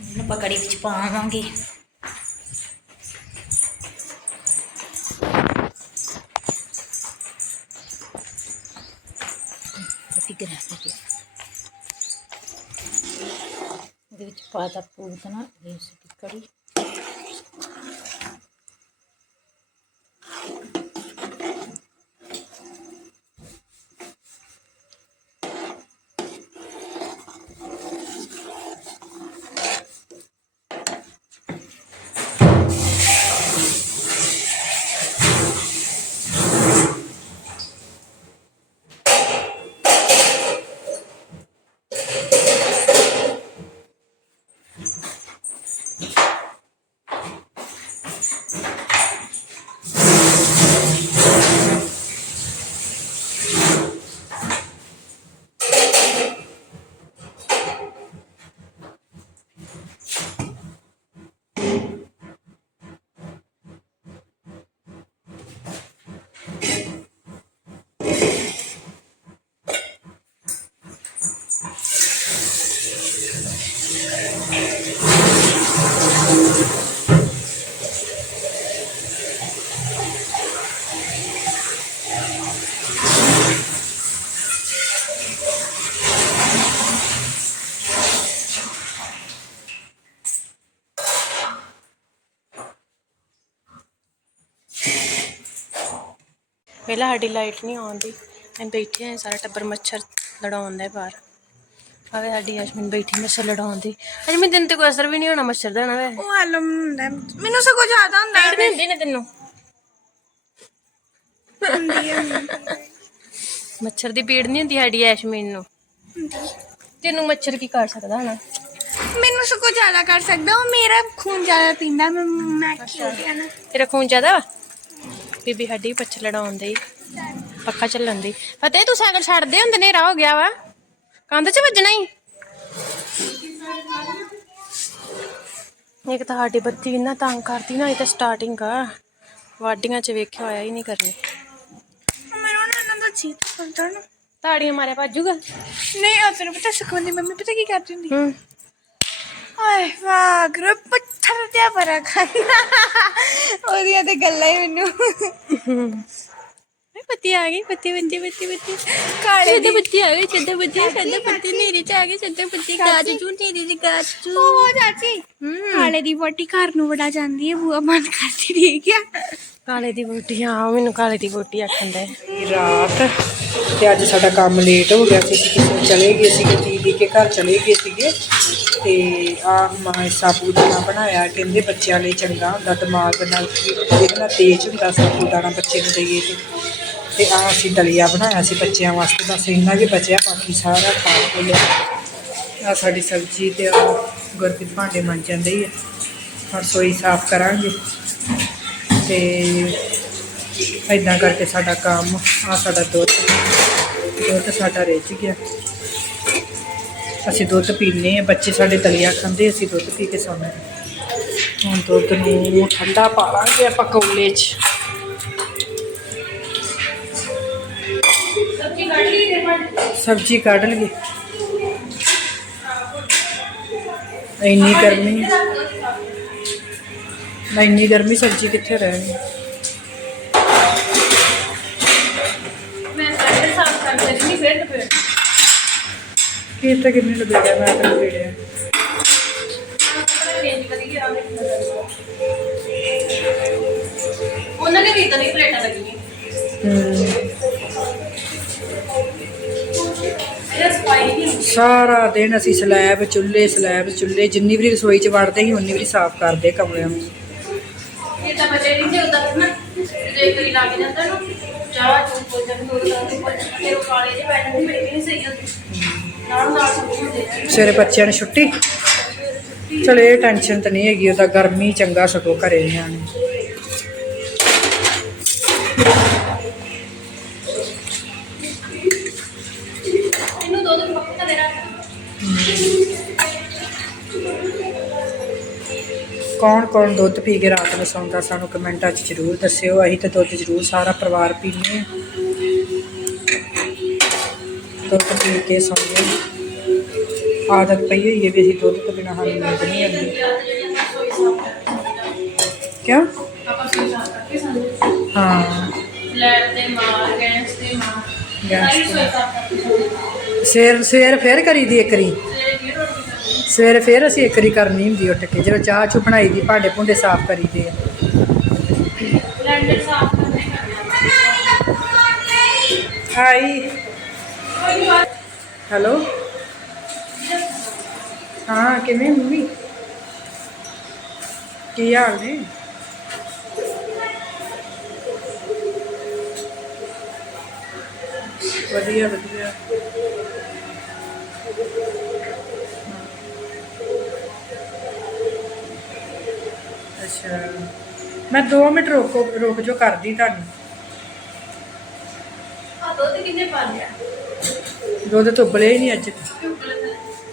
[SPEAKER 4] ਹੁਣ ਆਪਾਂ ਕੜੀ ਵਿੱਚ ਪਾਵਾਂਗੇ ਫਿਕਰ ਹੈ ਫਿਕਰ ਇਹਦੇ ਵਿੱਚ ਪਾਤਾ ਪੂਤਨਾ ਇਸ ਦੀ
[SPEAKER 2] ਪਹਿਲਾਂ ਸਾਡੀ ਲਾਈਟ ਨਹੀਂ ਆਉਂਦੀ। ਅਸੀਂ ਬੈਠੇ ਹਾਂ ਸਾਰਾ ਟੱਬਰ ਮੱਛਰ ਲੜਾਉਂਦਾ ਹੈ ਬਾਹਰ। ਆਵੇ ਸਾਡੀ ਯਸ਼ਮੀਨ ਬੈਠੀ ਮੱਛਰ ਲੜਾਉਂਦੀ ਅਜੇ ਮੈਂ ਦਿਨ ਤੇ ਕੋਈ ਅਸਰ ਵੀ ਨਹੀਂ ਹੋਣਾ ਮੱਛਰ ਦਾ ਨਾ ਵੇ।
[SPEAKER 1] ਉਹ ਆਲਮ ਹੁੰਦਾ ਹੈ। ਮੈਨੂੰ ਸਗੋਂ ਜ਼ਿਆਦਾ ਹੁੰਦਾ ਹੈ।
[SPEAKER 2] ਨਹੀਂ ਹੁੰਦੀ ਨਾ ਤੈਨੂੰ। ਮੱਛਰ ਦੀ ਪੀੜ ਨਹੀਂ ਹੁੰਦੀ ਸਾਡੀ ਯਸ਼ਮੀਨ ਨੂੰ। ਤੈਨੂੰ ਮੱਛਰ ਕੀ ਕਰ ਸਕਦਾ ਹਨਾ?
[SPEAKER 1] ਮੈਨੂੰ ਸਗੋਂ ਜ਼ਿਆਦਾ ਕਰ ਸਕਦਾ। ਉਹ ਮੇਰਾ ਖੂਨ ਜ਼ਿਆਦਾ ਪੀਂਦਾ। ਮੈਂ ਮੈਂ ਕੀ ਹੋ ਗਿਆ ਨਾ।
[SPEAKER 2] ਤੇਰਾ ਖੂਨ ਜ਼ਿਆਦਾ ਵਾ? ਬੀਬੀ ਸਾਡੀ ਮੱਛਰ ਲੜਾਉਂਦੇ ਈ ਪੱਖਾ ਚੱਲਣ ਦੀ ਫਤਿਹ ਤੂੰ ਸਾਈਕਲ ਛੱਡ ਦੇ ਹੁੰਦੇ ਨੇਰਾ ਹੋ ਗਿਆ ਵਾ। ਕੰਧ 'ਚ ਵੱਜਣਾ ਹੀ ਇੱਕ ਤਾਂ ਸਾਡੀ ਬੱਤੀ ਇੰਨਾ ਤੰਗ ਕਰਦੀ ਨਾ ਇਹ ਤਾਂ ਸਟਾਰਟਿੰਗ ਆ। ਵਾਡੀਆਂ 'ਚ ਵੇਖਿਆ ਹੋਇਆ ਹੀ ਨਹੀਂ ਕਰਨੀ।
[SPEAKER 1] ਮੈਨੂੰ ਨਾ ਇਹਨਾਂ ਦਾ ਕਰਦਾ ਨਾ।
[SPEAKER 2] ਤਾੜੀਆਂ ਮਾਰਿਆ ਭੱਜੂਗਾ।
[SPEAKER 1] ਨਹੀਂ ਆ ਤੈਨੂੰ ਪਤਾ ਸੁਖਮਨ ਦੀ ਮੰਮੀ ਪਤਾ ਕੀ ਕਰਦੀ ਹੁੰਦੀ?
[SPEAKER 2] ਹੂੰ।
[SPEAKER 1] ਵਾਹ ਗਰ ਪੱਥਰ ਤੇ ਬਰਾ ਖਾਣਾ ਉਹਦੀਆਂ ਤੇ ਗੱਲਾਂ ਹੀ ਮੈਨੂੰ। ਪੱਤੇ ਆ ਗਏ ਪੱਤੇ ਬੰਦੇ ਪੱਤੇ ਪੱਤੇ। ਕਾਲੇ ਦੇ। ਪੱਤੇ ਆ ਗਏ ਛੱਡੇ ਪੱਤੇ ਛੱਡੇ ਪੱਤੇ ਨੀਰੇ ਚ ਆ ਗਏ ਛੱਡੇ ਪੱਤੇ। ਗਾਜ ਜੂ ਨੀਰੇ ਦੀ ਗਾਜ ਜੂ ਓ ਚਾਚੀ ਕਾਲੇ ਦੀ ਵੋਟੀ ਘਰ ਨੂੰ ਬੜਾ ਜਾਂਦੀ ਹੈ ਬੂਆ ਬੰਦ ਕਰਦੀ ਠੀਕ ਆ
[SPEAKER 2] ਕਾਲੇ ਦੀ ਬੋਟੀ ਹਾਂ ਮੈਨੂੰ ਕਾਲੇ ਦੀ ਬੋਟੀ ਆਖਣ ਦੇ
[SPEAKER 3] ਰਾਤ ਤੇ ਅੱਜ ਸਾਡਾ ਕੰਮ ਲੇਟ ਹੋ ਗਿਆ ਸੀ ਕਿਸੇ ਚਲੇ ਗਏ ਸੀਗੇ ਦੀਦੀ ਕੇ ਘਰ ਚਲੇ ਗਏ ਸੀਗੇ। ਤੇ ਆ ਮਾਂ ਸਾਬੂਦਾਨਾ ਬਣਾਇਆ ਕਹਿੰਦੇ ਬੱਚਿਆਂ ਲਈ ਚੰਗਾ ਹੁੰਦਾ ਦਿਮਾਗ ਨਾਲ ਇਹਦੇ ਨਾਲ ਤੇਜ਼ ਹੁੰਦਾ ਸਾਬੂਦਾਨਾ ਬੱਚੇ ਨੂੰ ਦੇਈਏ ਤੇ। ਤੇ ਆ ਅਸੀਂ ਦਲੀਆ ਬਣਾਇਆ ਸੀ ਬੱਚਿਆਂ ਵਾਸਤੇ, ਬਸ ਇੰਨਾ ਵੀ ਬਚਿਆ ਬਾਕੀ ਸਾਰਾ ਖਾ ਕੇ ਲਿਆ। ਆ ਸਾਡੀ ਸਬਜ਼ੀ ਤੇ ਆ ਗੁਰਪ੍ਰੀਤ ਭਾਂਡੇ ਮੰਨ ਜਾਂਦੇ ਆ। ਰਸੋਈ ਸਾਫ਼ ਕਰਾਂਗੇ ਤੇ ਇਦਾਂ ਕਰਕੇ ਸਾਡਾ ਕੰਮ ਆ ਸਾਡਾ ਦੁੱਧ ਦੁੱਧ ਸਾਡਾ ਰਿੱਝ ਗਿਆ। ਅਸੀਂ ਦੁੱਧ ਪੀਂਦੇ ਆ ਬੱਚੇ ਸਾਡੇ ਦਲੀਆ ਖਾਂਦੇ, ਅਸੀਂ ਦੁੱਧ ਪੀ ਕੇ ਸੌਂਦੇ ਹਾਂ। ਹੁਣ ਦੁੱਧ ਨੂੰ ਠੰਡਾ ਪਾ ਲਾਂਗੇ ਆਪਾਂ ਕੌਲੇ 'ਚ। ਸਬਜ਼ੀ ਕੱਢ ਲਈਏ ਇੰਨੀ ਗਰਮੀ ਨਾ ਇੰਨੀ ਗਰਮੀ ਸਬਜ਼ੀ ਕਿੱਥੇ ਰਹਿਣੀ
[SPEAKER 2] ਮੈਂ ਸਾਰੇ ਸਾਫ਼ ਕਰ ਦੇਣੀ ਫਿਰ ਫਿਰ
[SPEAKER 3] ਕੀ ਤਾਂ ਕਿੰਨੀ ਲਬੇੜਿਆ ਮੈਂ ਤਾਂ ਲਬੇੜਿਆ
[SPEAKER 2] ਚੇਂਜ ਕਰੀਏ ਆ ਉਹਨਾਂ ਨੇ ਵੀ ਤਾਂ ਨਹੀਂ ਪਲੇਟਾਂ ਲੱਗੀਆਂ
[SPEAKER 3] ਹੂੰ ਸਾਰਾ ਦਿਨ ਅਸੀਂ ਸਲੈਬ ਚੁੱਲ੍ਹੇ ਸਲੈਬ ਚੁੱਲ੍ਹੇ ਜਿੰਨੀ ਵਾਰੀ ਰਸੋਈ 'ਚ ਵੜਦੇ ਸੀ ਉਨੀ ਵਾਰੀ ਸਾਫ਼ ਕਰਦੇ ਕਮਰਿਆਂ ਨੂੰ।
[SPEAKER 2] ਇਹ ਤਾਂ ਬਚੇ ਨਹੀਂ ਤੇ ਉਦਾਂ ਨਾ। ਜੇ ਕੋਈ ਲੱਗ ਜਾਂਦਾ ਨਾ ਚਾਹ ਚੂਹ ਕੋਈ ਜਦ ਦੋ ਚਾਰ ਦਿਨ ਕੋਈ ਫਿਰ ਉਹ ਕਾਲੇ ਜਿਹੇ ਬੈਠ ਨਹੀਂ ਮੇਰੀ ਨਹੀਂ ਸਹੀ ਹੁੰਦੀ। ਨਾਲ ਨਾਲ ਸਭ ਹੁੰਦੇ ਨੇ
[SPEAKER 3] ਸਵੇਰੇ ਬੱਚਿਆਂ ਨੂੰ ਛੁੱਟੀ? ਚਲ ਇਹ ਟੈਨਸ਼ਨ ਤਾਂ ਨਹੀਂ ਹੈਗੀ ਉਹ ਤਾਂ ਗਰਮੀ ਚੰਗਾ ਸਗੋਂ ਘਰੇ ਨਿਆਣੇ। ਕੌਣ ਕੌਣ ਦੁੱਧ ਪੀ ਕੇ ਰਾਤ ਨੂੰ ਸੌਂਦਾ ਸਾਨੂੰ ਕਮੈਂਟਾਂ 'ਚ ਜ਼ਰੂਰ ਦੱਸਿਓ ਅਸੀਂ ਤਾਂ ਦੁੱਧ ਜ਼ਰੂਰ ਸਾਰਾ ਪਰਿਵਾਰ ਪੀਂਦੇ ਦੁੱਧ ਪੀ ਕੇ ਸੌਂਦੇ। ਆਦਤ ਪਈ ਹੋਈ ਹੈ ਵੀ ਅਸੀਂ ਦੁੱਧ ਤੋਂ ਬਿਨਾਂ ਸਾਨੂੰ ਨੀਂਦ ਨਹੀਂ ਆਉਂਦੀ। ਕਿਉਂ?
[SPEAKER 2] ਆਪਾਂ ਸੋਈ ਸਾਫ਼ ਕਰਕੇ ਸਾਨੂੰ
[SPEAKER 3] ਹਾਂ।
[SPEAKER 2] ਲੈਟ ਤੇ ਮਾਰ ਗੈਸ ਤੇ ਮਾਰ।
[SPEAKER 3] ਗੈਸ ਤੇ। ਸਵੇਰ ਸਵੇਰ ਫੇਰ ਕਰੀਦੀ ਇੱਕ ਰੀ?
[SPEAKER 2] ਸਵੇਰੇ ਫਿਰ
[SPEAKER 3] ਅਸੀਂ ਇੱਕ ਰੀ ਕਰਨੀ ਹੁੰਦੀ ਉੱਠ ਕੇ ਜਦੋਂ ਚਾਹ ਚੁ ਬਣਾਈ ਦੀ ਭਾਂਡੇ ਭੁੰਡੇ ਸਾਫ਼ ਕਰੀਦੇ ਆ।
[SPEAKER 2] ਲੈਂਡਰ ਸਾਫ਼ ਕਰਨੇ
[SPEAKER 3] ਹਾਈ। ਹੈਲੋ? ਹਾਂ ਕਿਵੇਂ ਮੰਮੀ? ਕੀ ਹਾਲ ਨੇ? ਵਧੀਆ ਵਧੀਆ। ਅੱਛਾ। ਮੈਂ 2 ਮਿੰਟ ਰੋਕੋ ਰੁਕ ਜੋ ਕਰਦੀ ਤੁਹਾਨੂੰ।
[SPEAKER 2] ਆ ਦੁੱਧ ਕਿੰਨੇ ਪਾ ਲਿਆ?
[SPEAKER 3] ਦੁੱਧ ਤਾਂ ਉਬਲਿਆ ਹੀ ਨਹੀਂ ਅੱਜ।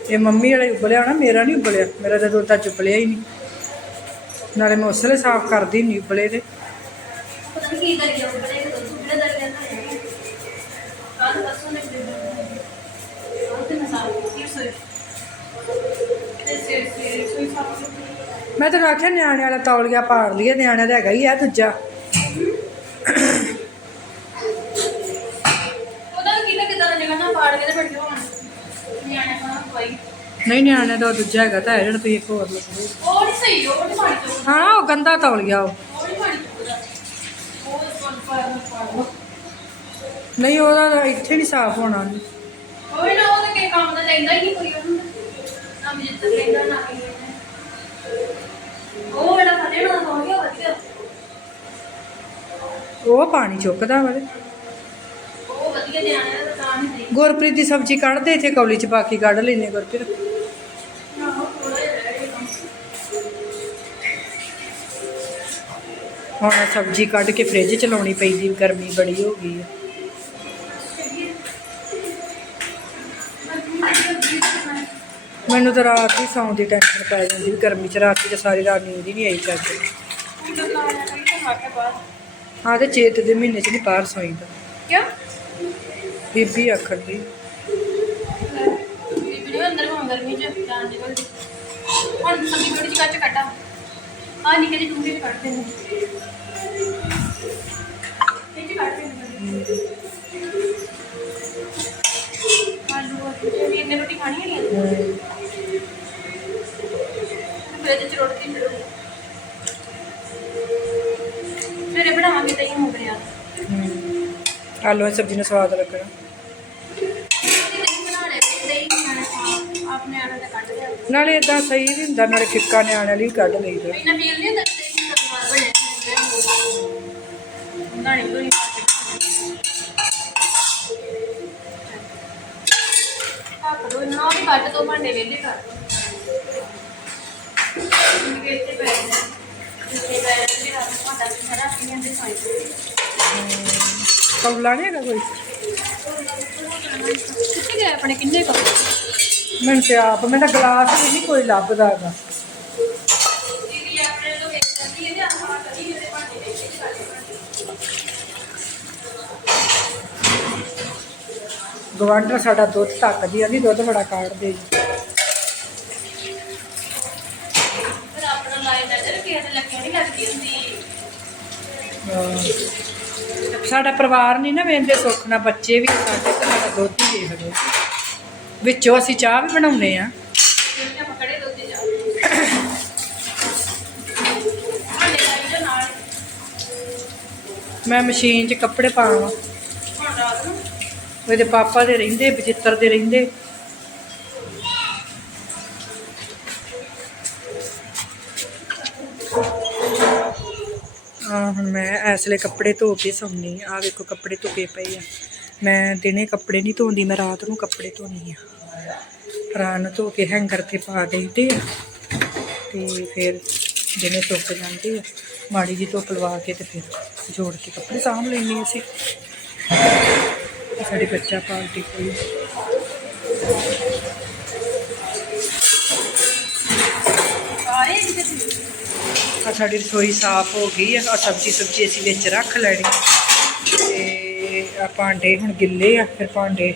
[SPEAKER 3] ਇਹ ਮੰਮੀ ਵਾਲਾ ਉਬਲਿਆ ਹੋਣਾ ਮੇਰਾ ਨਹੀਂ ਉਬਲਿਆ। ਮੇਰਾ ਤਾਂ ਦੁੱਧ ਅੱਜ ਉਬਲਿਆ ਹੀ ਨਹੀਂ। ਨਾਲੇ ਮੈਂ ਉਸਲੇ ਸਾਫ਼ ਕਰਦੀ ਨਹੀਂ ਉਬਲੇ ਤੇ
[SPEAKER 2] ਪਤਾ ਨਹੀਂ ਕੀ ਕਰੀ ਜਾਓ ਬੜੇ ਦੁੱਧ ਜਿਹੜਾ ਦਰ ਜਾਂਦਾ ਹੈ ਕੱਲ ਪਰਸੋਂ ਨੇ ਦੇ ਦਿੱਤਾ ਉਹ ਤੇ ਮੈਂ ਸਾਫ਼ ਕੀਤੀ ਸੋਈ ਤੇ ਸਿਰ ਸਿਰ ਸੋਈ ਸਾਫ਼ ਕੀਤੀ
[SPEAKER 3] ਮੈਂ ਤੈਨੂੰ ਆਖਿਆ ਨਿਆਣੇ ਵਾਲਾ ਤੌਲੀਆ ਪਾੜ ਲਈਏ ਨਿਆਣੇ ਦਾ ਹੈਗਾ ਹੀ ਆ ਦੂਜਾ।
[SPEAKER 2] ਉਹਦਾ ਕੀ ਕਿਦਾਂ ਪਾੜ ਕੇ ਤੇ ਬੈਠੇ ਹੋਣ ਨਿਆਣੇ ਖਾਣਾ ਕੋਈ।
[SPEAKER 3] ਨਹੀਂ ਨਿਆਣੇ ਦਾ ਦੂਜਾ ਹੈਗਾ ਤਾਂ ਹੈ ਜਿਹੜਾ ਤੁਸੀਂ ਇੱਕ ਹੋਰ ਲੱਭੋ
[SPEAKER 2] ਉਹ ਨਹੀਂ ਸਹੀ ਉਹ ਨਹੀਂ ਪਾਣੀ
[SPEAKER 3] ਹਾਂ ਉਹ ਗੰਦਾ ਤੌਲੀਆ ਉਹ।
[SPEAKER 2] ਉਹ ਨਹੀਂ ਪਾਣੀ ਚੁੱਕਦਾ ਉਹ ਇਸ ਕੋਲ ਪਾੜ ਪਾੜ
[SPEAKER 3] ਨਹੀਂ ਉਹਦਾ ਇੱਥੇ ਨਹੀਂ ਸਾਫ਼ ਹੋਣਾ।
[SPEAKER 2] ਉਹ ਨਾ ਉਹ ਤਾਂ ਕਿਸੇ ਕੰਮ ਦਾ ਲੈਂਦਾ ਹੀ ਨਹੀਂ ਕੋਈ ਉਹਨੂੰ। ਨਾ ਮੈਂ ਜਿੱਤ ਲੈਂਦਾ ਨਾ ਕੋਈ। ਉਹ ਨਾ
[SPEAKER 3] ਪਾਣੀ ਚੁੱਕਦਾ ਵਾ ਤੇ।
[SPEAKER 2] ਉਹ ਵਧੀਆ ਨਿਆਣੇ ਦਾ ਤਾਂ ਨਹੀਂ
[SPEAKER 3] ਗੁਰਪ੍ਰੀਤ ਦੀ ਸਬਜ਼ੀ ਕੱਢਦੇ ਇੱਥੇ ਕੌਲੀ ਚ ਬਾਕੀ ਕੱਢ ਲੈਨੇ ਗੁਰਪ੍ਰੀਤ। ਹੁਣ ਸਬਜ਼ੀ ਕੱਢ ਕੇ ਫ੍ਰਿਜ ਚ ਲਾਉਣੀ ਪੈਂਦੀ ਗਰਮੀ ਬੜੀ ਹੋ ਗਈ ਹੈ ਮੈਨੂੰ ਤਾਂ ਰਾਤ ਹੀ ਸੌਣ ਦੀ ਟੈਨਸ਼ਨ ਪੈ ਜਾਂਦੀ ਵੀ ਗਰਮੀ 'ਚ ਰਾਤ ਦੀ ਸਾਰੀ ਰਾਤ ਨੀਂਦ ਹੀ ਨਹੀਂ ਆਈ ਚੱਜ ਹਾਂ ਤੇ ਚੇਤ ਦੇ ਮਹੀਨੇ 'ਚ ਨਹੀਂ ਬਾਹਰ ਸੌਈਦਾ
[SPEAKER 2] ਕਿਉਂ?
[SPEAKER 3] ਬੀਬੀ ਆਖਣ ਦੀ
[SPEAKER 2] ਇਹ ਨੇ ਰੋਟੀ ਖਾਣੀ
[SPEAKER 3] ਹੈ। ਨਹੀਂ ਆਲੂ ਦੀ ਸਬਜ਼ੀ ਨੂੰ ਸਵਾਦ ਲੱਗਣਾ। ਨਾਲੇ ਇਦਾਂ ਸਹੀ ਵੀ ਹੁੰਦਾ ਨਾਲੇ ਫਿੱਕਾ ਨਿਆਣੇ ਵਾਲੀ ਕੱਢ ਲਈਦਾ
[SPEAKER 2] ਇਹਨਾਂ ਨਹੀਂ ਨਾ ਵੀ ਕੱਟ ਦੋ ਭਾਂਡੇ ਵਿਹਲੇ ਕਰ ਦੋ।
[SPEAKER 3] ਕੌਲਾ ਨਹੀਂ ਹੈਗਾ ਕੋਈ?
[SPEAKER 2] ਕਿੱਥੇ ਗਏ ਆਪਣੇ ਕਿੰਨੇ ਕੱਪ
[SPEAKER 3] ਮੈਨੂੰ ਤੇ ਆਪ ਮੈਂ ਤਾਂ ਗਲਾਸ ਵੀ ਨਹੀਂ ਕੋਈ ਲੱਭਦਾ ਹੈਗਾ। ਗਵਾਂਢਣ ਸਾਡਾ ਦੁੱਧ ਤੱਕਦੀ ਆ ਨਹੀਂ ਦੁੱਧ ਬੜਾ ਕਾੜਦੇ ਜੀ
[SPEAKER 2] ਫਿਰ ਆਪਣਾ ਲਾਈਨ ਨਜ਼ਰ ਕਿਸੇ ਦੇ ਲੱਗਿਆ ਨਹੀਂ ਲੱਗਦੀ ਹੁੰਦੀ
[SPEAKER 3] ਹਾਂ। ਸਾਡਾ ਪਰਿਵਾਰ ਨਹੀਂ ਨਾ ਵੇਂਦੇ ਸੁੱਖ ਨਾਲ, ਬੱਚੇ ਵੀ ਸਾਡੇ ਤੇ ਸਾਡਾ ਦੁੱਧ ਹੀ ਦੇਖਦੇ ਵਿੱਚੋਂ ਅਸੀਂ ਚਾਹ ਵੀ ਬਣਾਉਂਦੇ ਆ ਮੈਂ ਮਸ਼ੀਨ 'ਚ ਕੱਪੜੇ ਪਾਵਾਂ
[SPEAKER 2] ਹੁਣ
[SPEAKER 3] ਉਹਦੇ ਪਾਪਾ ਦੇ ਰਹਿੰਦੇ ਬਚਿੱਤਰ ਦੇ ਰਹਿੰਦੇ। ਆ ਹੁਣ ਮੈਂ ਇਸ ਲਈ ਕੱਪੜੇ ਧੋ ਕੇ ਸੌਂਦੀ ਆ ਵੇਖੋ, ਕੱਪੜੇ ਧੁਕੇ ਪਏ ਆ। ਮੈਂ ਦਿਨੇ ਕੱਪੜੇ ਨਹੀਂ ਧੋਂਦੀ, ਮੈਂ ਰਾਤ ਨੂੰ ਕੱਪੜੇ ਧੋਨੀ ਆ ਰਾਤ ਨੂੰ ਧੋ ਕੇ ਹੈਂਗਰ ਤੇ ਪਾ ਦਿੰਦੇ ਆ ਤੇ ਫਿਰ ਦਿਨੇ ਸੁੱਕ ਜਾਂਦੇ ਆ। ਮਾੜੀ ਜੀ ਧੁੱਪ ਲਵਾ ਕੇ ਤੇ ਫਿਰ ਜੋੜ ਕੇ ਕੱਪੜੇ ਸਾਂਭ ਲੈਂਦੇ ਅਸੀਂ। ਸਾਡੇ ਬੱਚਾ ਪਾਰਟੀ ਕੋਈ ਆ ਸਾਡੀ ਰਸੋਈ ਸਾਫ਼ ਹੋ ਗਈ ਆ, ਆਹ ਸਬਜ਼ੀ ਸਬਜ਼ੀ ਅਸੀਂ ਵਿੱਚ ਰੱਖ ਲੈਣੀ। ਤੇ ਆ ਭਾਂਡੇ ਹੁਣ ਗਿੱਲੇ ਆ, ਫਿਰ ਭਾਂਡੇ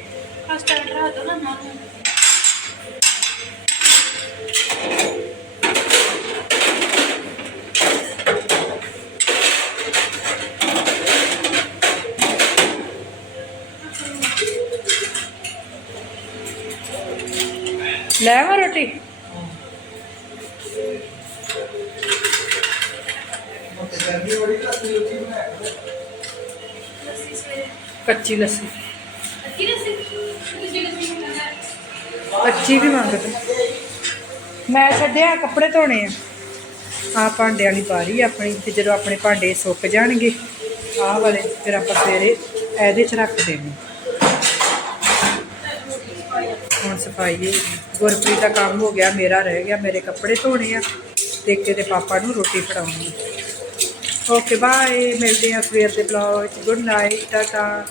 [SPEAKER 3] ਲੈ ਆਵਾਂ ਰੋਟੀ? ਕੱਚੀ ਲੱਸੀ। ਕੱਚੀ ਵੀ ਮੰਗਦੇ। ਮੈਂ ਛੱਡਿਆ ਕੱਪੜੇ ਧੋਣੇ ਆ। ਆ ਭਾਂਡੇ ਵਾਲੀ ਪਾਰੀ ਆਪਣੀ ਤੇ ਜਦੋਂ ਆਪਣੇ ਭਾਂਡੇ ਸੁੱਕ ਜਾਣਗੇ ਆਹ ਵਾਲੇ ਫਿਰ ਆਪਾਂ ਸਵੇਰੇ ਇਹਦੇ 'ਚ ਰੱਖ ਦੇਣੇ। ਹੁਣ ਸਫ਼ਾਈ ਗੁਰਪ੍ਰੀਤ ਦਾ ਕੰਮ ਹੋ ਗਿਆ ਮੇਰਾ ਰਹਿ ਗਿਆ ਮੇਰੇ ਕੱਪੜੇ ਧੋਣੇ ਆ। ਤੇ ਕੇ ਦੇ ਪਾਪਾ ਨੂੰ ਰੋਟੀ ਫੜਾਉਣੀ ਓਕੇ ਬਾਏ ਮਿਲਦੇ ਆ ਸਵੇਰ ਦੇ ਬਲੌਗ ਗੁੱਡ ਨਾਈਟ ਟਾਟਾ